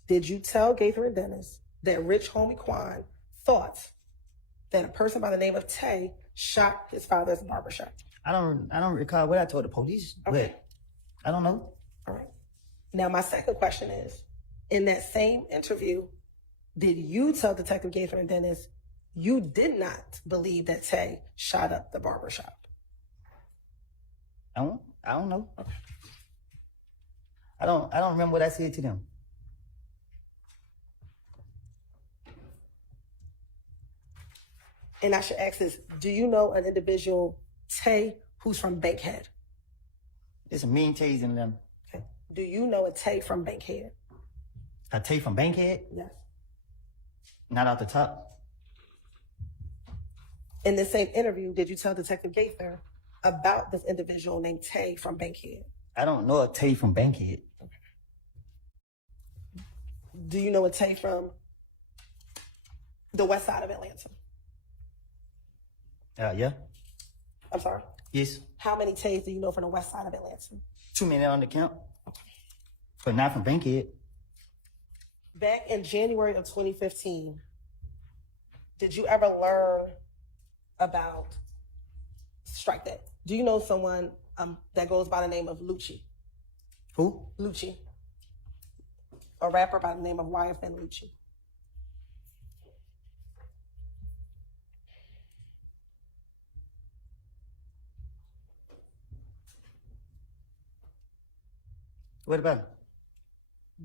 did you tell Gaither and Dennis that Rich Homie Quan thought that a person by the name of Tay shot his father's barbershop? I don't recall what I told the police, Okay. but I don't know. All right. Now, my second question is, in that same interview, did you tell Detective Gaither and Dennis you did not believe that Tay shot up the barbershop? I don't know. I don't remember what I said to them. And I should ask this, do you know an individual, Tay, who's from Bankhead? There's a mean Tays in them. Okay. Do you know a Tay from Bankhead? A Tay from Bankhead? Yes. Not off the top. In the same interview, did you tell Detective Gaither about this individual named Tay from Bankhead? I don't know a Tay from Bankhead. Do you know a Tay from the west side of Atlanta? Yeah. I'm sorry? Yes. How many Tays do you know from the west side of Atlanta? 2 men on the count. But not from Bankhead. Back in January of 2015, did you ever learn about Strike That? Do you know someone that goes by the name of Lucci? Who? Lucci. A rapper by the name of YFN Lucci. What about him?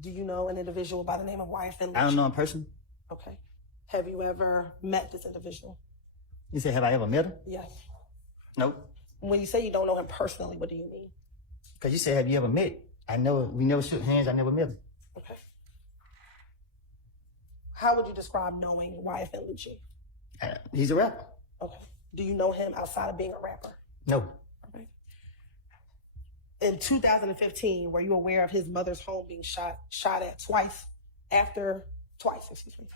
Do you know an individual by the name of YFN Lucci? I don't know in person. Okay. Have you ever met this individual? You said, have I ever met him? Yes. Nope. When you say you don't know him personally, what do you mean? Because you said, have you ever met? We never shook hands. I never met him. Okay. How would you describe knowing Wyatt Lucci? He's a rapper. Okay. Do you know him outside of being a rapper? No. Okay. In 2015, were you aware of his mother's home being shot at twice? Excuse me.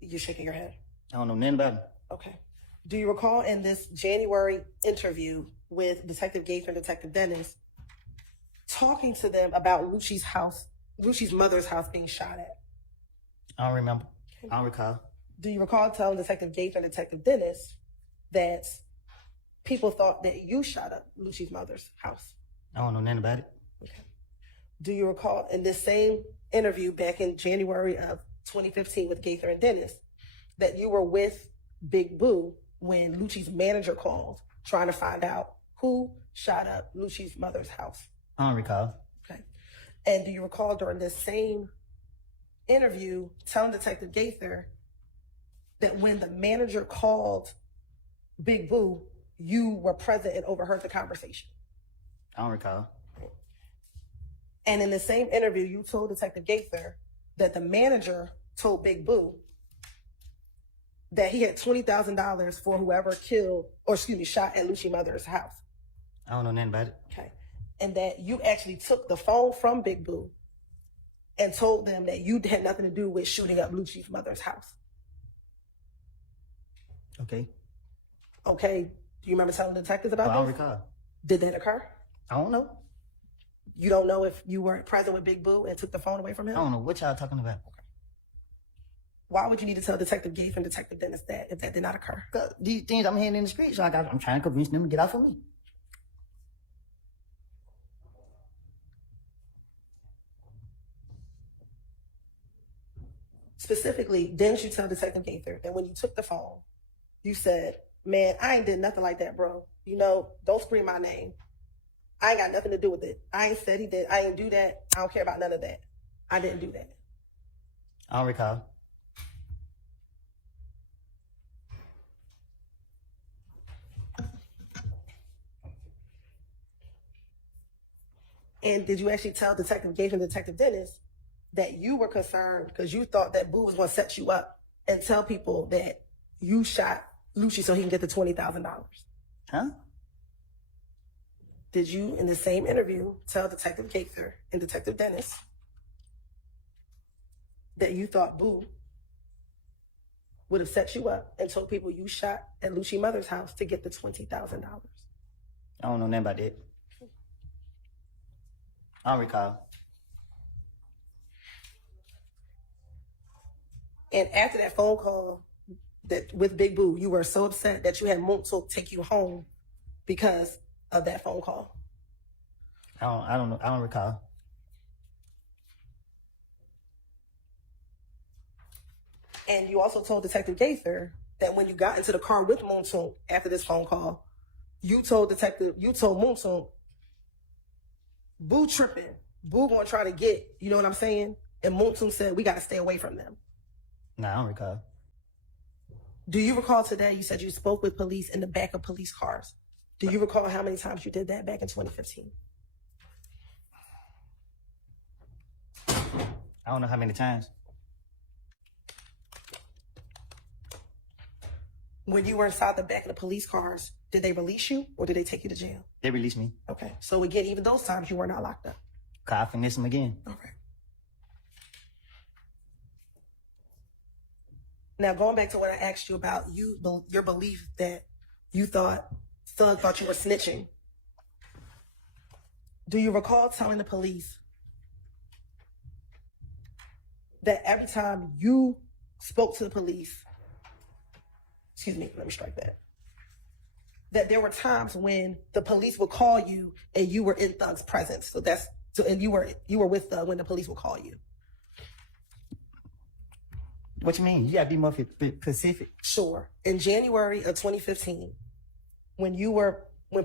You're shaking your head. I don't know nothing about him. Okay. Do you recall in this January interview with Detective Gaither and Detective Dennis talking to them about Lucci's mother's house being shot at? I don't remember. I don't recall. Do you recall telling Detective Gaither and Detective Dennis that people thought that you shot up Lucci's mother's house? I don't know nothing about it. Okay. Do you recall in this same interview back in January of 2015 with Gaither and Dennis that you were with Big Boo when Lucci's manager called trying to find out who shot up Lucci's mother's house? I don't recall. Okay. And do you recall during this same interview telling Detective Gaither that when the manager called Big Boo, you were present and overheard the conversation? I don't recall. And in the same interview, you told Detective Gaither that the manager told Big Boo that he had $20,000 for whoever shot at Lucci's mother's house. I don't know nothing about it. Okay. And that you actually took the phone from Big Boo and told them that you had nothing to do with shooting up Lucci's mother's house. Okay. Okay. Do you remember telling the detectives about I don't this? recall. Did that occur? I don't know. You don't know if you weren't present with Big Boo and took the phone away from I him? don't know what y'all talking about. Why would you need to tell Detective Gates and Detective Dennis that if that did not occur? 'Cause these things I'm hearing in the street, so I'm trying to convince them to get off of me. Specifically, didn't you tell Detective Gaither that when you took the phone, you said, man, I ain't did nothing like that, bro. You know, don't scream my name. I ain't got nothing to do with it. I ain't said he did. I ain't do that. I don't care about none of that. I didn't do that. I don't recall. And did you actually tell Detective Gaither and Detective Dennis that you were concerned because you thought that Boo was going to set you up and tell people that you shot Lucci so he can get the $20,000? Huh? Did you, in the same interview, tell Detective Gaither and Detective Dennis that you thought Boo would have set you up and told people you shot at Lucci's mother's house to get the $20,000? I don't know nothing about that. I don't recall. And after that phone call with Big Boo, you were so upset that you had Montel take you home because of that phone call? I don't know. I don't recall. And you also told Detective Gaither that when you got into the car with Montel after this phone call, you told Montel, Boo tripping. Boo gonna try to get, you know what I'm saying? And Montel said, we gotta stay away from them. Nah, I don't recall. Do you recall today you said you spoke with police in the back of police cars? Do you recall how many times you did that back in 2015? I don't know how many times. When you were inside the back of the police cars, did they release you or did they take you to jail? They released me. Okay. So again, even those times you were not locked up. Cause I finessed them again. Okay. Now going back to what I asked you about, your belief that you thought Thug thought you were snitching. Do you recall telling the police that every time you spoke to the police, excuse me, let me strike that, that there were times when the police would call you and you were in Thug's presence. And you were with Thug when the police would call you. What you mean? You gotta be more specific. Sure. In January of 2015, when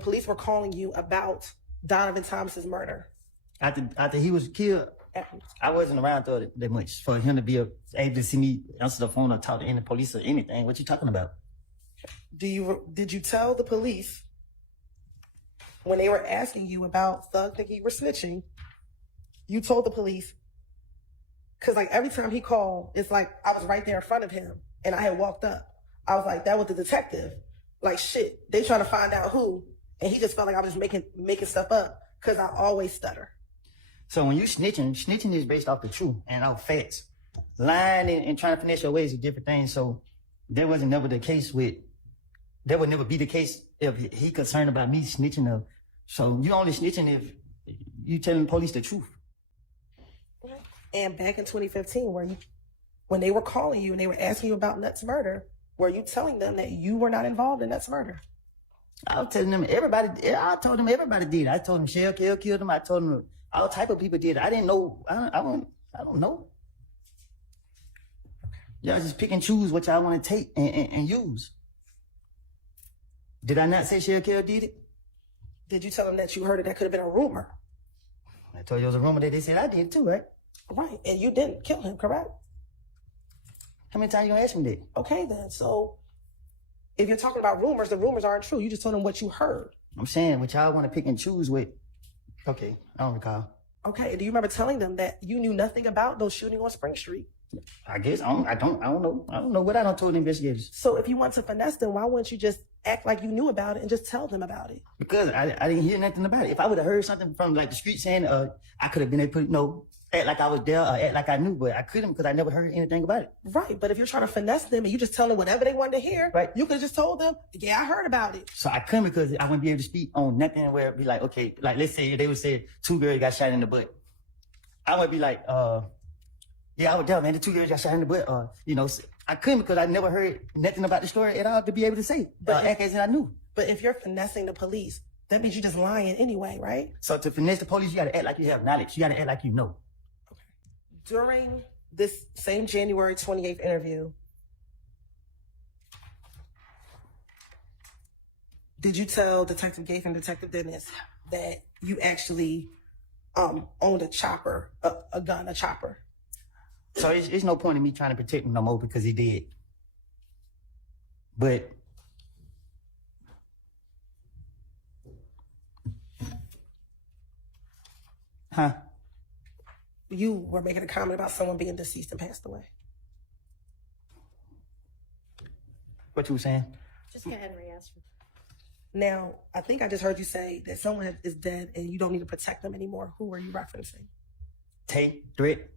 police were calling you about Donovan Thomas's murder. After he was killed, I wasn't around that much for him to be able to see me answer the phone or talk to any police or anything. What you talking about? Did you tell the police when they were asking you about Thug thinking you were snitching, you told the police, because like every time he called, it's like I was right there in front of him and I had walked up. I was like, that was the detective. Like, shit, they trying to find out who. And he just felt like I was just making stuff up because I always stutter. So when you snitching is based off the truth and off facts. Lying and trying to finesse your ways is different things. So that would never be the case if he concerned about me snitching. So you only snitching if you telling the police the truth. And back in 2015, when they were calling you and they were asking you about Nuts' murder, were you telling them that you were not involved in Nuts' murder? I was telling them everybody. I told them everybody did. I told them Shell killed them. I told them all type of people did. I didn't know. I don't know. Y'all just pick and choose what y'all want to take and use. Did I not say Shell did it? Did you tell them that you heard it? That could have been a rumor. I told you it was a rumor that they said I did too, right? Right, and you didn't kill him, correct? How many times you gonna ask me that? Okay, then. So if you're talking about rumors, the rumors aren't true. You just told them what you heard. I'm saying what y'all want to pick and choose with. Okay, I don't recall. Okay, do you remember telling them that you knew nothing about those shooting on Spring Street? I guess I don't know. I don't know what I done told the investigators. So if you want to finesse them, why wouldn't you just act like you knew about it and just tell them about it? Because I didn't hear nothing about it. If I would have heard something from like the street saying, I could have been able to, act like I was there or act like I knew, but I couldn't because I never heard anything about it. Right, but if you're trying to finesse them and you just tell them whatever they wanted to hear, right, you could have just told them, yeah, I heard about it. So I couldn't because I wouldn't be able to speak on nothing where it'd be like, okay, like let's say they would say 2 girls got shot in the butt. I would be like, yeah, I would tell man, the 2 girls got shot in the butt. I couldn't because I never heard nothing about the story at all to be able to say, but act as if I knew. But if you're finessing the police, that means you're just lying anyway, right? So to finesse the police, you got to act like you have knowledge. You got to act like you know. Okay. During this same January 28th interview, did you tell Detective Gaith and Detective Dennis that you actually owned a chopper, a gun, a chopper? So it's no point in me trying to protect him no more because he did. But you were making a comment about someone being deceased and passed away. What you were saying? Just go ahead and re-ask. Now, I think I just heard you say that someone is dead and you don't need to protect them anymore. Who are you referencing? Tay, Threat.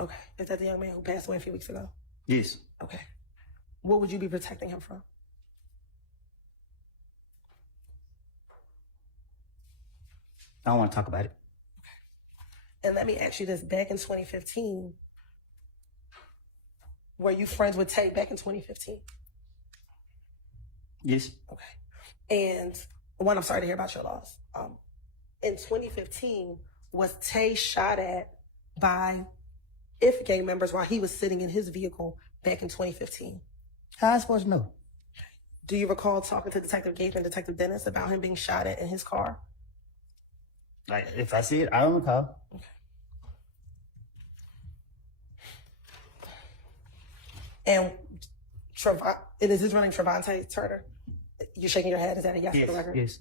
Okay. Is that the young man who passed away a few weeks ago? Yes. Okay. What would you be protecting him from? I don't want to talk about it. Okay. And let me ask you this. Back in 2015, were you friends with Tay back in 2015? Yes. Okay. And one, I'm sorry to hear about your loss. In 2015, was Tay shot at by IF gang members while he was sitting in his vehicle back in 2015? How am I supposed to know? Do you recall talking to Detective Gaith and Detective Dennis about him being shot at in his car? Like, if I see it, I don't recall. Okay. And is his running Trevante Turner? You're shaking your head. Is that a yes for the record? Yes.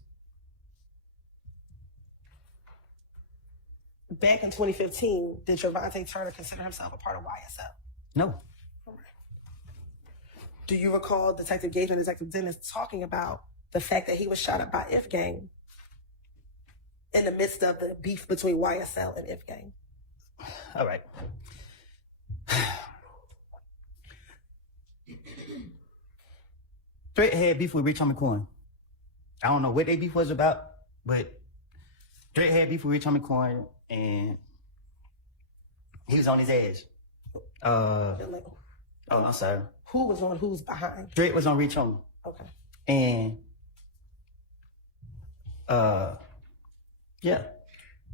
Back in 2015, did Trevante Turner consider himself a part of YSL? No. All right. Do you recall Detective Gaith and Detective Dennis talking about the fact that he was shot at by IF gang in the midst of the beef between YSL and IF gang? All right. Threat had beef with Rich Homie Coin. I don't know what they beef was about, but Threat had beef with Rich Homie Coin, and he was on his ass. I'm sorry. Who was on who's behind? Threat was on Rich Homie. Okay. And yeah,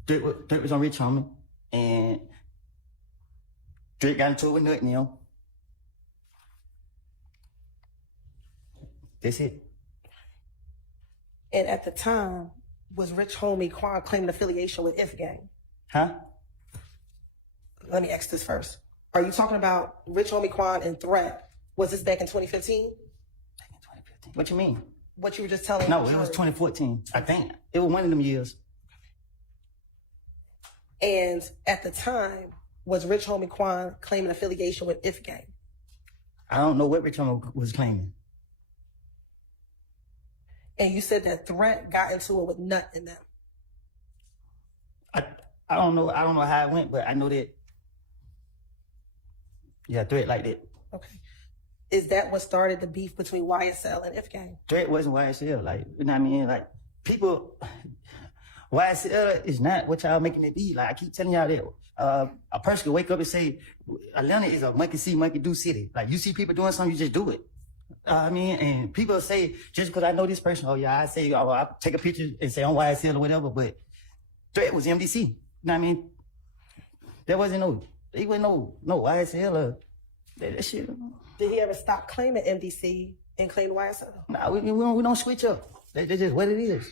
Threat was on Rich Homie, and Threat got into it with Nut Neil. That's it. And at the time, was Rich Homie Quan claiming affiliation with IF gang? Huh? Let me ask this first. Are you talking about Rich Homie Quan and Threat? Was this back in 2015? Back in 2015. What you mean? what you were just telling No, the it was jury? 2014. I think it was one of them years. And at the time, was Rich Homie Quan claiming affiliation with If Gang? I don't know what Rich Homie was claiming. And you said that Threat got into it with Nut in them. I don't know. I don't know how it went, but I know that. Yeah, Threat like that. Okay. Is that what started the beef between YSL and If Gang? Threat wasn't YSL. Like, you know what I mean? Like, people, YSL is not what y'all making it be. Like, I keep telling y'all that a person can wake up and say, Atlanta is a monkey see, monkey do city. Like, you see people doing something, you just do it. I mean, and people say, just because I know this person, oh yeah, I say, oh, I take a picture and say I'm YSL or whatever, but Threat was MDC. You know what I mean? There wasn't no YSL or that shit. Did he ever stop claiming MDC and claim YSL? Nah, we don't switch up. That's just what it is.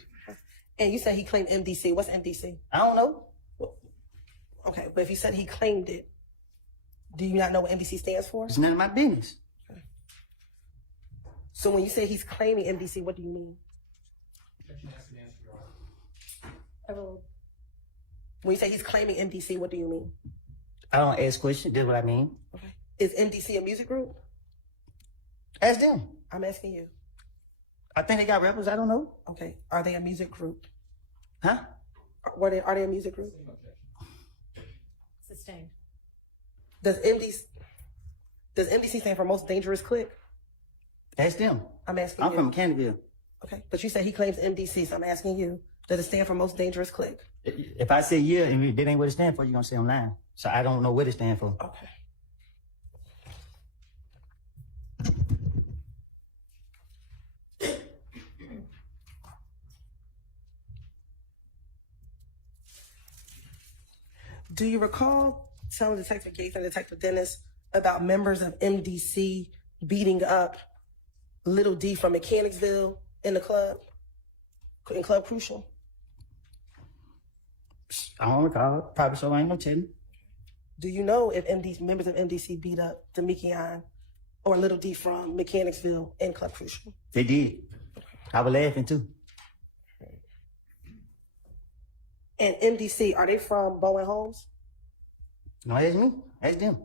And you said he claimed MDC. What's MDC? I don't know. Okay, but if you said he claimed it, do you not know what MDC stands for? It's none of my business. So when you say he's claiming MDC, what do you mean? When you say he's claiming MDC, what do you mean? I don't ask questions. That's what I mean. Okay. Is MDC a music group? Ask them. I'm asking you. I think they got rappers. I don't know. Okay. Are they a music group? Huh? Are they a music group? Sustained. Does MDC stand for Most Dangerous Clique? Ask them. I'm asking I'm you. from Canterville. Okay. But you said he claims MDC, so I'm asking you. Does it stand for Most Dangerous Clique? If I say yeah, and that ain't what it stands for, you're going to say I'm lying. So I don't know what it stands for. Okay. Do you recall telling Detective Gates and Detective Dennis about members of MDC beating up Little D from Mechanicsville in the club, in Club Crucial? I don't recall. Probably so. I ain't no telling. Do you know if members of MDC beat up Demekion or Little D from Mechanicsville in Club Crucial? They did. I was laughing too. And MDC, are they from Bowen Homes? No, ask me. Ask them.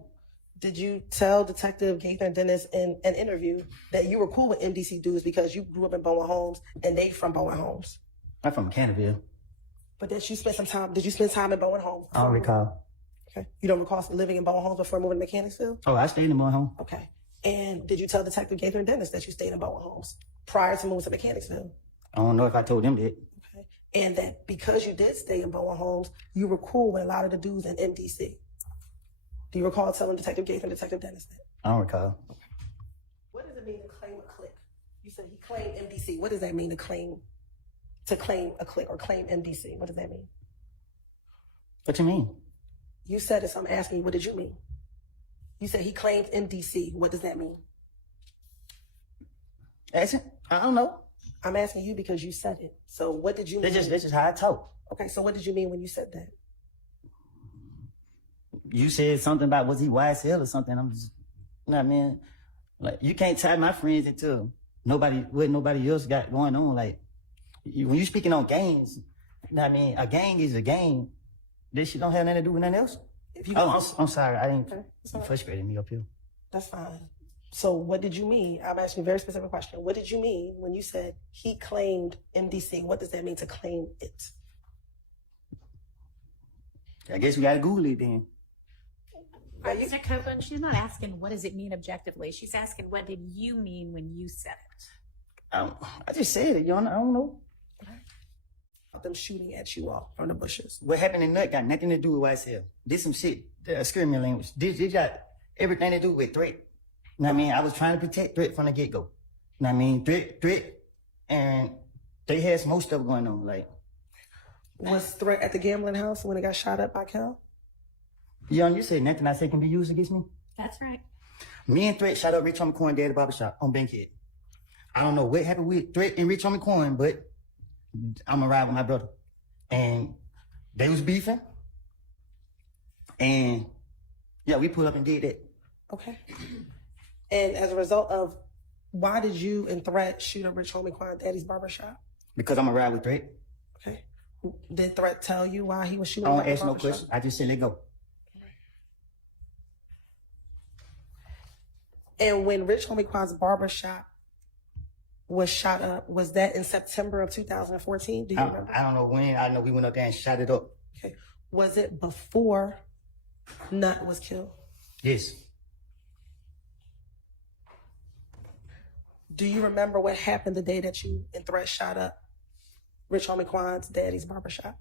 Did you tell Detective Gaither and Dennis in an interview that you were cool with MDC dudes because you grew up in Bowen Homes and they from Bowen Homes? I'm from Canterville. But did you spend time in Bowen Homes? I don't recall. Okay. You don't recall living in Bowen Homes before moving to Mechanicsville? Oh, I stayed in my home. Okay. And did you tell Detective Gaither and Dennis that you stayed in Bowen Homes prior to moving to Mechanicsville? I don't know if I told them that. Okay. And that because you did stay in Bowen Homes, you were cool with a lot of the dudes in MDC. Do you recall telling Detective Gaither and Detective Dennis that? I don't recall. What does it mean to claim a clique? You said he claimed MDC. What does that mean to claim a clique or claim MDC? What does that mean? What you mean? You said it, so I'm asking you, what did you mean? You said he claimed MDC. What does that mean? Ask it. I don't know. I'm asking you because you said it. So what did you mean? That's just how I talk. Okay, so what did you mean when you said that? You said something about was he YSL or something. I'm just, you know what I mean? Like, you can't tie my friends into what nobody else got going on. Like, when you speaking on gangs, you know what I mean? A gang is a gang. This shit don't have nothing to do with nothing else. I'm sorry. I didn't. Okay, You frustrated me up here. that's fine. So what did you mean? I'm asking a very specific question. What did you mean when you said he claimed MDC? What does that mean to claim it? I guess we gotta Google it then. Mr. Copeland, she's not asking what does it mean objectively. She's asking what did you mean when you said it. I just said it, I don't know. Them shooting at you all from the bushes. What happened in Nut got nothing to do with YSL. This some shit, scare me language. This got everything to do with Threat. You know what I mean? I was trying to protect Threat from the get-go. You know what I mean? Threat, and they had some more stuff going on. Like, Was Threat at the gambling house when it got shot up by Kel? you said nothing I said can be used against me? That's right. Me and Threat shot up Rich Homie Coin Day at the barbershop on Bankhead. I don't know what happened with Threat and Rich Homie Coin, but I'm a ride with my brother. And they was beefing. And yeah, we pulled up and did that. Okay. And as a result of Why did you and Threat shoot up Rich Homie Quan Daddy's barbershop? Because I'm a ride with Threat. Okay. Did Threat tell you why he was shooting I up don't the ask no barbershop? questions. I just say let go. And when Rich Homie Quan's barbershop was shot up, was that in September of 2014? Do you remember? I don't know when. I know we went up there and shot it up. Okay. Was it before Nut was killed? Yes. Do you remember what happened the day that you and Threat shot up Rich Homie Quan's daddy's barbershop?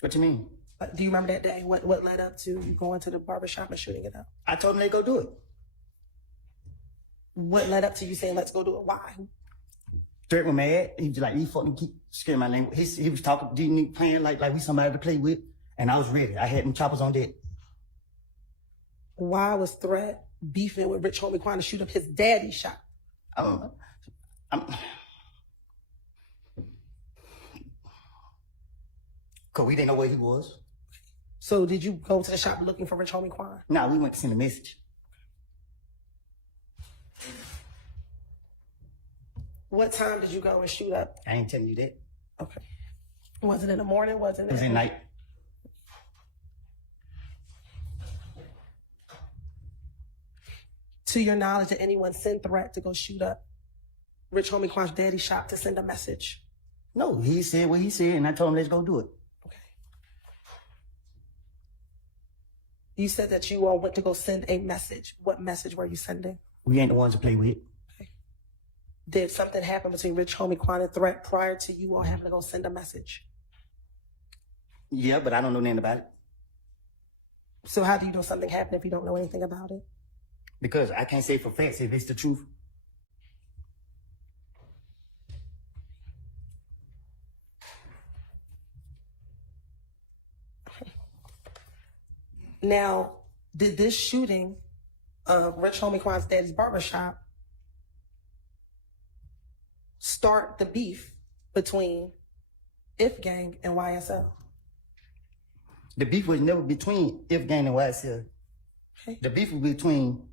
What you mean? Do you remember that day? What led up to you going to the barbershop and shooting it up? I told him they go do it. What led up to you saying, let's go do it? Why? Threat was mad. He was like, he fucking keep scaring my name. He was talking, playing like we somebody to play with. And I was ready. I had them choppers on deck. Why was Threat beefing with Rich Homie Quan to shoot up his daddy's shop? Cause we didn't know where he was. So did you go to the shop looking for Rich Homie Quan? Nah, we went to send a message. What time did you go and shoot up? I ain't telling you that. Okay. Was it in the morning? Was it It was at night. To your knowledge, did anyone send Threat to go shoot up Rich Homie Quan's daddy's shop to send a message? No, he said what he said, and I told him let's go do it. Okay. You said that you all went to go send a message. What message were you sending? We ain't the ones to play with. Did something happen between Rich Homie Quan and Threat prior to you all having to go send a message? Yeah, but I don't know nothing about it. So how do you know something happened if you don't know anything about it? Because I can't say for facts if it's the truth. Now, did this shooting of Rich Homie Quan's daddy's barbershop start the beef between If Gang and YSL? The beef was never between If Gang and YSL. Okay. The beef was between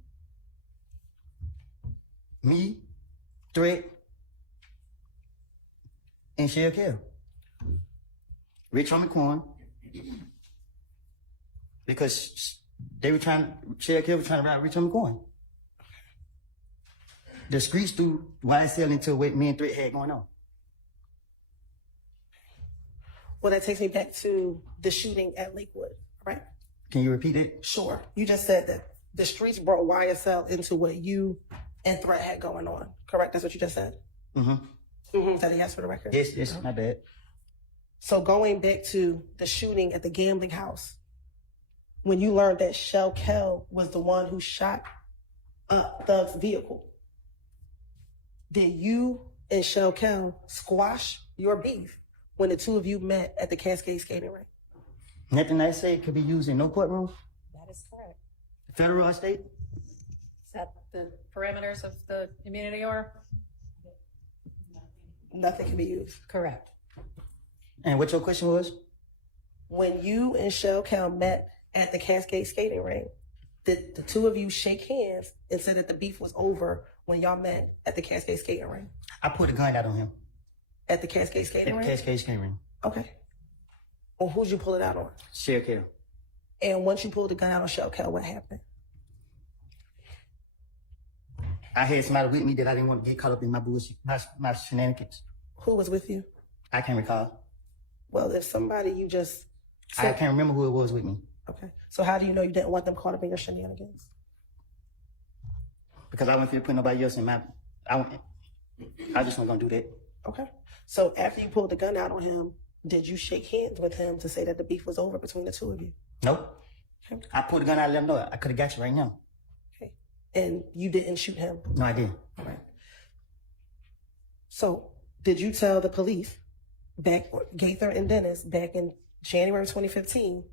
me, Threat, and Shell Kell. Rich Homie Quan. Because Shell Kell was trying to ride Rich Homie Quan. The streets threw YSL into what me and Threat had going on. Well, that takes me back to the shooting at Lakewood, right? Can you repeat it? Sure. You just said that the streets brought YSL into what you and Threat had going on, correct? That's what you just said? Mm-hmm. Is that a yes for the record? Yes, my bad. So going back to the shooting at the gambling house, when you learned that Shell Kell was the one who shot up Thug's vehicle, did you and Shell Kell squash your beef when the two of you met at the Cascade skating rink? Nothing I say could be used in no courtroom, That is correct. federal or state. Is that the parameters of the immunity order? Nothing can be used. Correct. And what your question was? When you and Shell Kell met at the Cascade skating rink, did the two of you shake hands and say that the beef was over when y'all met at the Cascade skating rink? I put a gun out on him At the Cascade skating at the rink? Cascade skating ring. Okay. Well, who'd you pull it out on? Shell Kell. And once you pulled the gun out on Shell Kell, what happened? I had somebody with me that I didn't want to get caught up in my bullshit, my shenanigans. Who was with you? I can't recall. Well, if somebody you just I said, can't remember who it was with me okay. So how do you know you didn't want them caught up in your shenanigans? because I wasn't finna put nobody else in my. I just wasn't gonna do that. Okay. So after you pulled the gun out on him, did you shake hands with him to say that the beef was over between the two of you? Nope. Okay. I pulled the gun out and let him know I could have got you right now. Okay. And you didn't shoot him? No, I didn't. All right. So did you tell the police Gaither and Dennis back in January 2015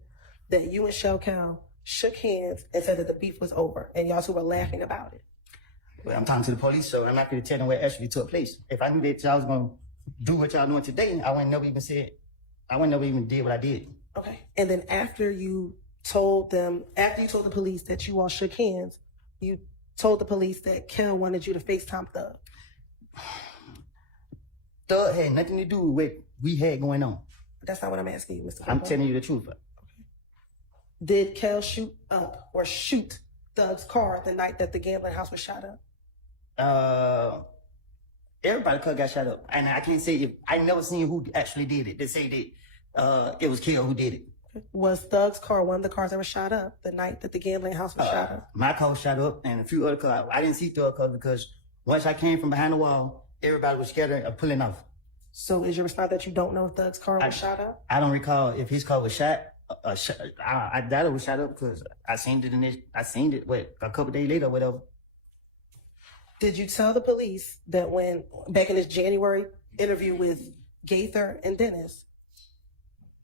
that you and Shell Kell shook hands and said that the beef was over and y'all two were laughing about it? Well, I'm talking to the police, so I'm not going to tell them what actually took place. If I knew that y'all was going to do what y'all doing today, I wouldn't never even said, I wouldn't never even did what I did. Okay. And then after you told the police that you all shook hands, you told the police that Kel wanted you to FaceTime Thug? Thug had nothing to do with what we had going on. That's not what I'm asking you, Mr. I'm Copeland. telling you the truth. Did Kel shoot up or shoot Thug's car the night that the gambling house was shot up? Everybody could got shot up, and I can't say if I never seen who actually did it. They say that it was Kel who did it. Was Thug's car one of the cars that was shot up the night that the gambling house was shot up? My car was shot up, and a few other cars. I didn't see Thug cars because once I came from behind the wall, everybody was scattering or pulling off. So is your response that you don't know if Thug's car was shot up? I don't recall if his car was shot. I doubt it was shot up because I seen it a couple days later or whatever. Did you tell the police that when, back in this January interview with Gaither and Dennis,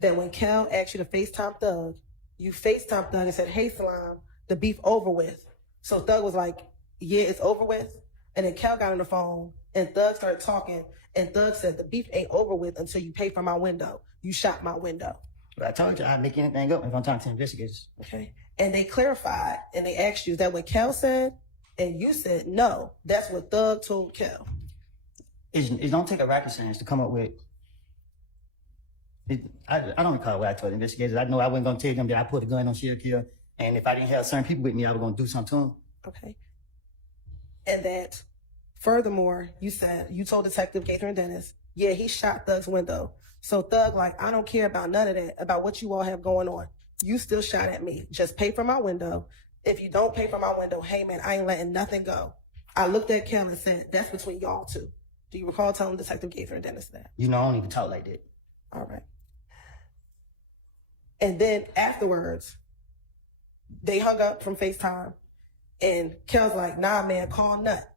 that when Kel asked you to FaceTime Thug, you FaceTime Thug and said, "Hey, Salam, the beef over with." So Thug was like, "Yeah, it's over with." And then Kel got on the phone and Thug started talking, and Thug said, "The beef ain't over with until you pay for my window. You shot my window." But I told you I'd make anything up if I'm talking to investigators. Okay. And they clarified and they asked you, is that what Kel said? And you said, no, that's what Thug told Kel. It don't take a rocket science to come up with. I don't recall what I told investigators. I know I wasn't going to tell them that I put a gun on Shakir, and if I didn't have certain people with me, I was going to do something to them. Okay. And that, furthermore, you said, you told Detective Gaither and Dennis, yeah, he shot Thug's window. So Thug, like, I don't care about none of that, about what you all have going on. You still shot at me. Just pay for my window. If you don't pay for my window, hey, man, I ain't letting nothing go. I looked at Kel and said, that's between y'all two. Do you recall telling Detective Gaither and Dennis that? You know, I don't even talk like that. All right. And then afterwards, they hung up from FaceTime, and Kel's like, nah, man, call Nut.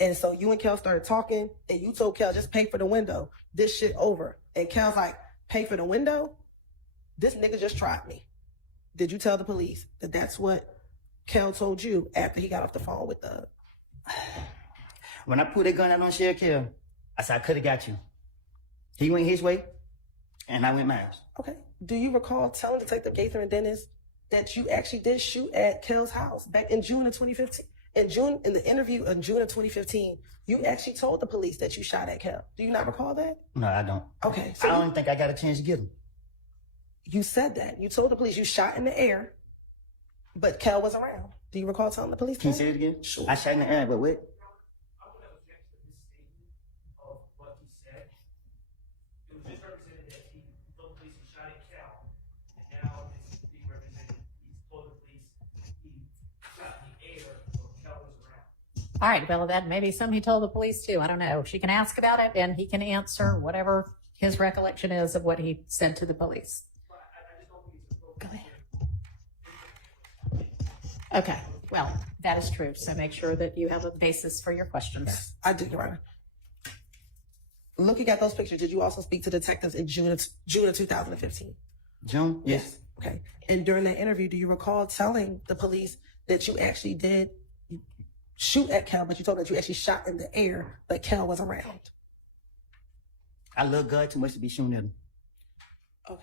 And so you and Kel started talking, and you told Kel, just pay for the window. This shit over. And Kel's like, pay for the window? This nigga just tried me. Did you tell the police that that's what Kel told you after he got off the phone with Thug? When I put that gun out on Shakir, I said, I could have got you. He went his way, and I went mine. Okay. Do you recall telling Detective Gaither and Dennis that you actually did shoot at Kel's house back in June of 2015? In the interview in June of 2015, you actually told the police that you shot at Kel. Do you not recall that? No, I don't. Okay. I don't think I got a chance to get him. You said that. You told the police you shot in the air, but Kel was around. Do you recall telling the police Can you that? say it again? Sure. I shot in the air, but what? I would object to his statement of what he said. It was just represented that he told the police he shot at Cal, and now it's being represented. He's told the police he shot in the air, so Cal was around. All right, well, that may be something he told the police too. I don't know. She can ask about it and he can answer whatever his recollection is of what he said to the police. Go ahead. Okay, well, that is true. So make sure that you have a basis for your questions. I did, Your Honor. Looking at those pictures, did you also speak to detectives in June of 2015? June? Yes. Okay. And during that interview, do you recall telling the police that you actually did shoot at Kel, but you told them that you actually shot in the air, but Kel was around? I love God too much to be shooting at him. Okay.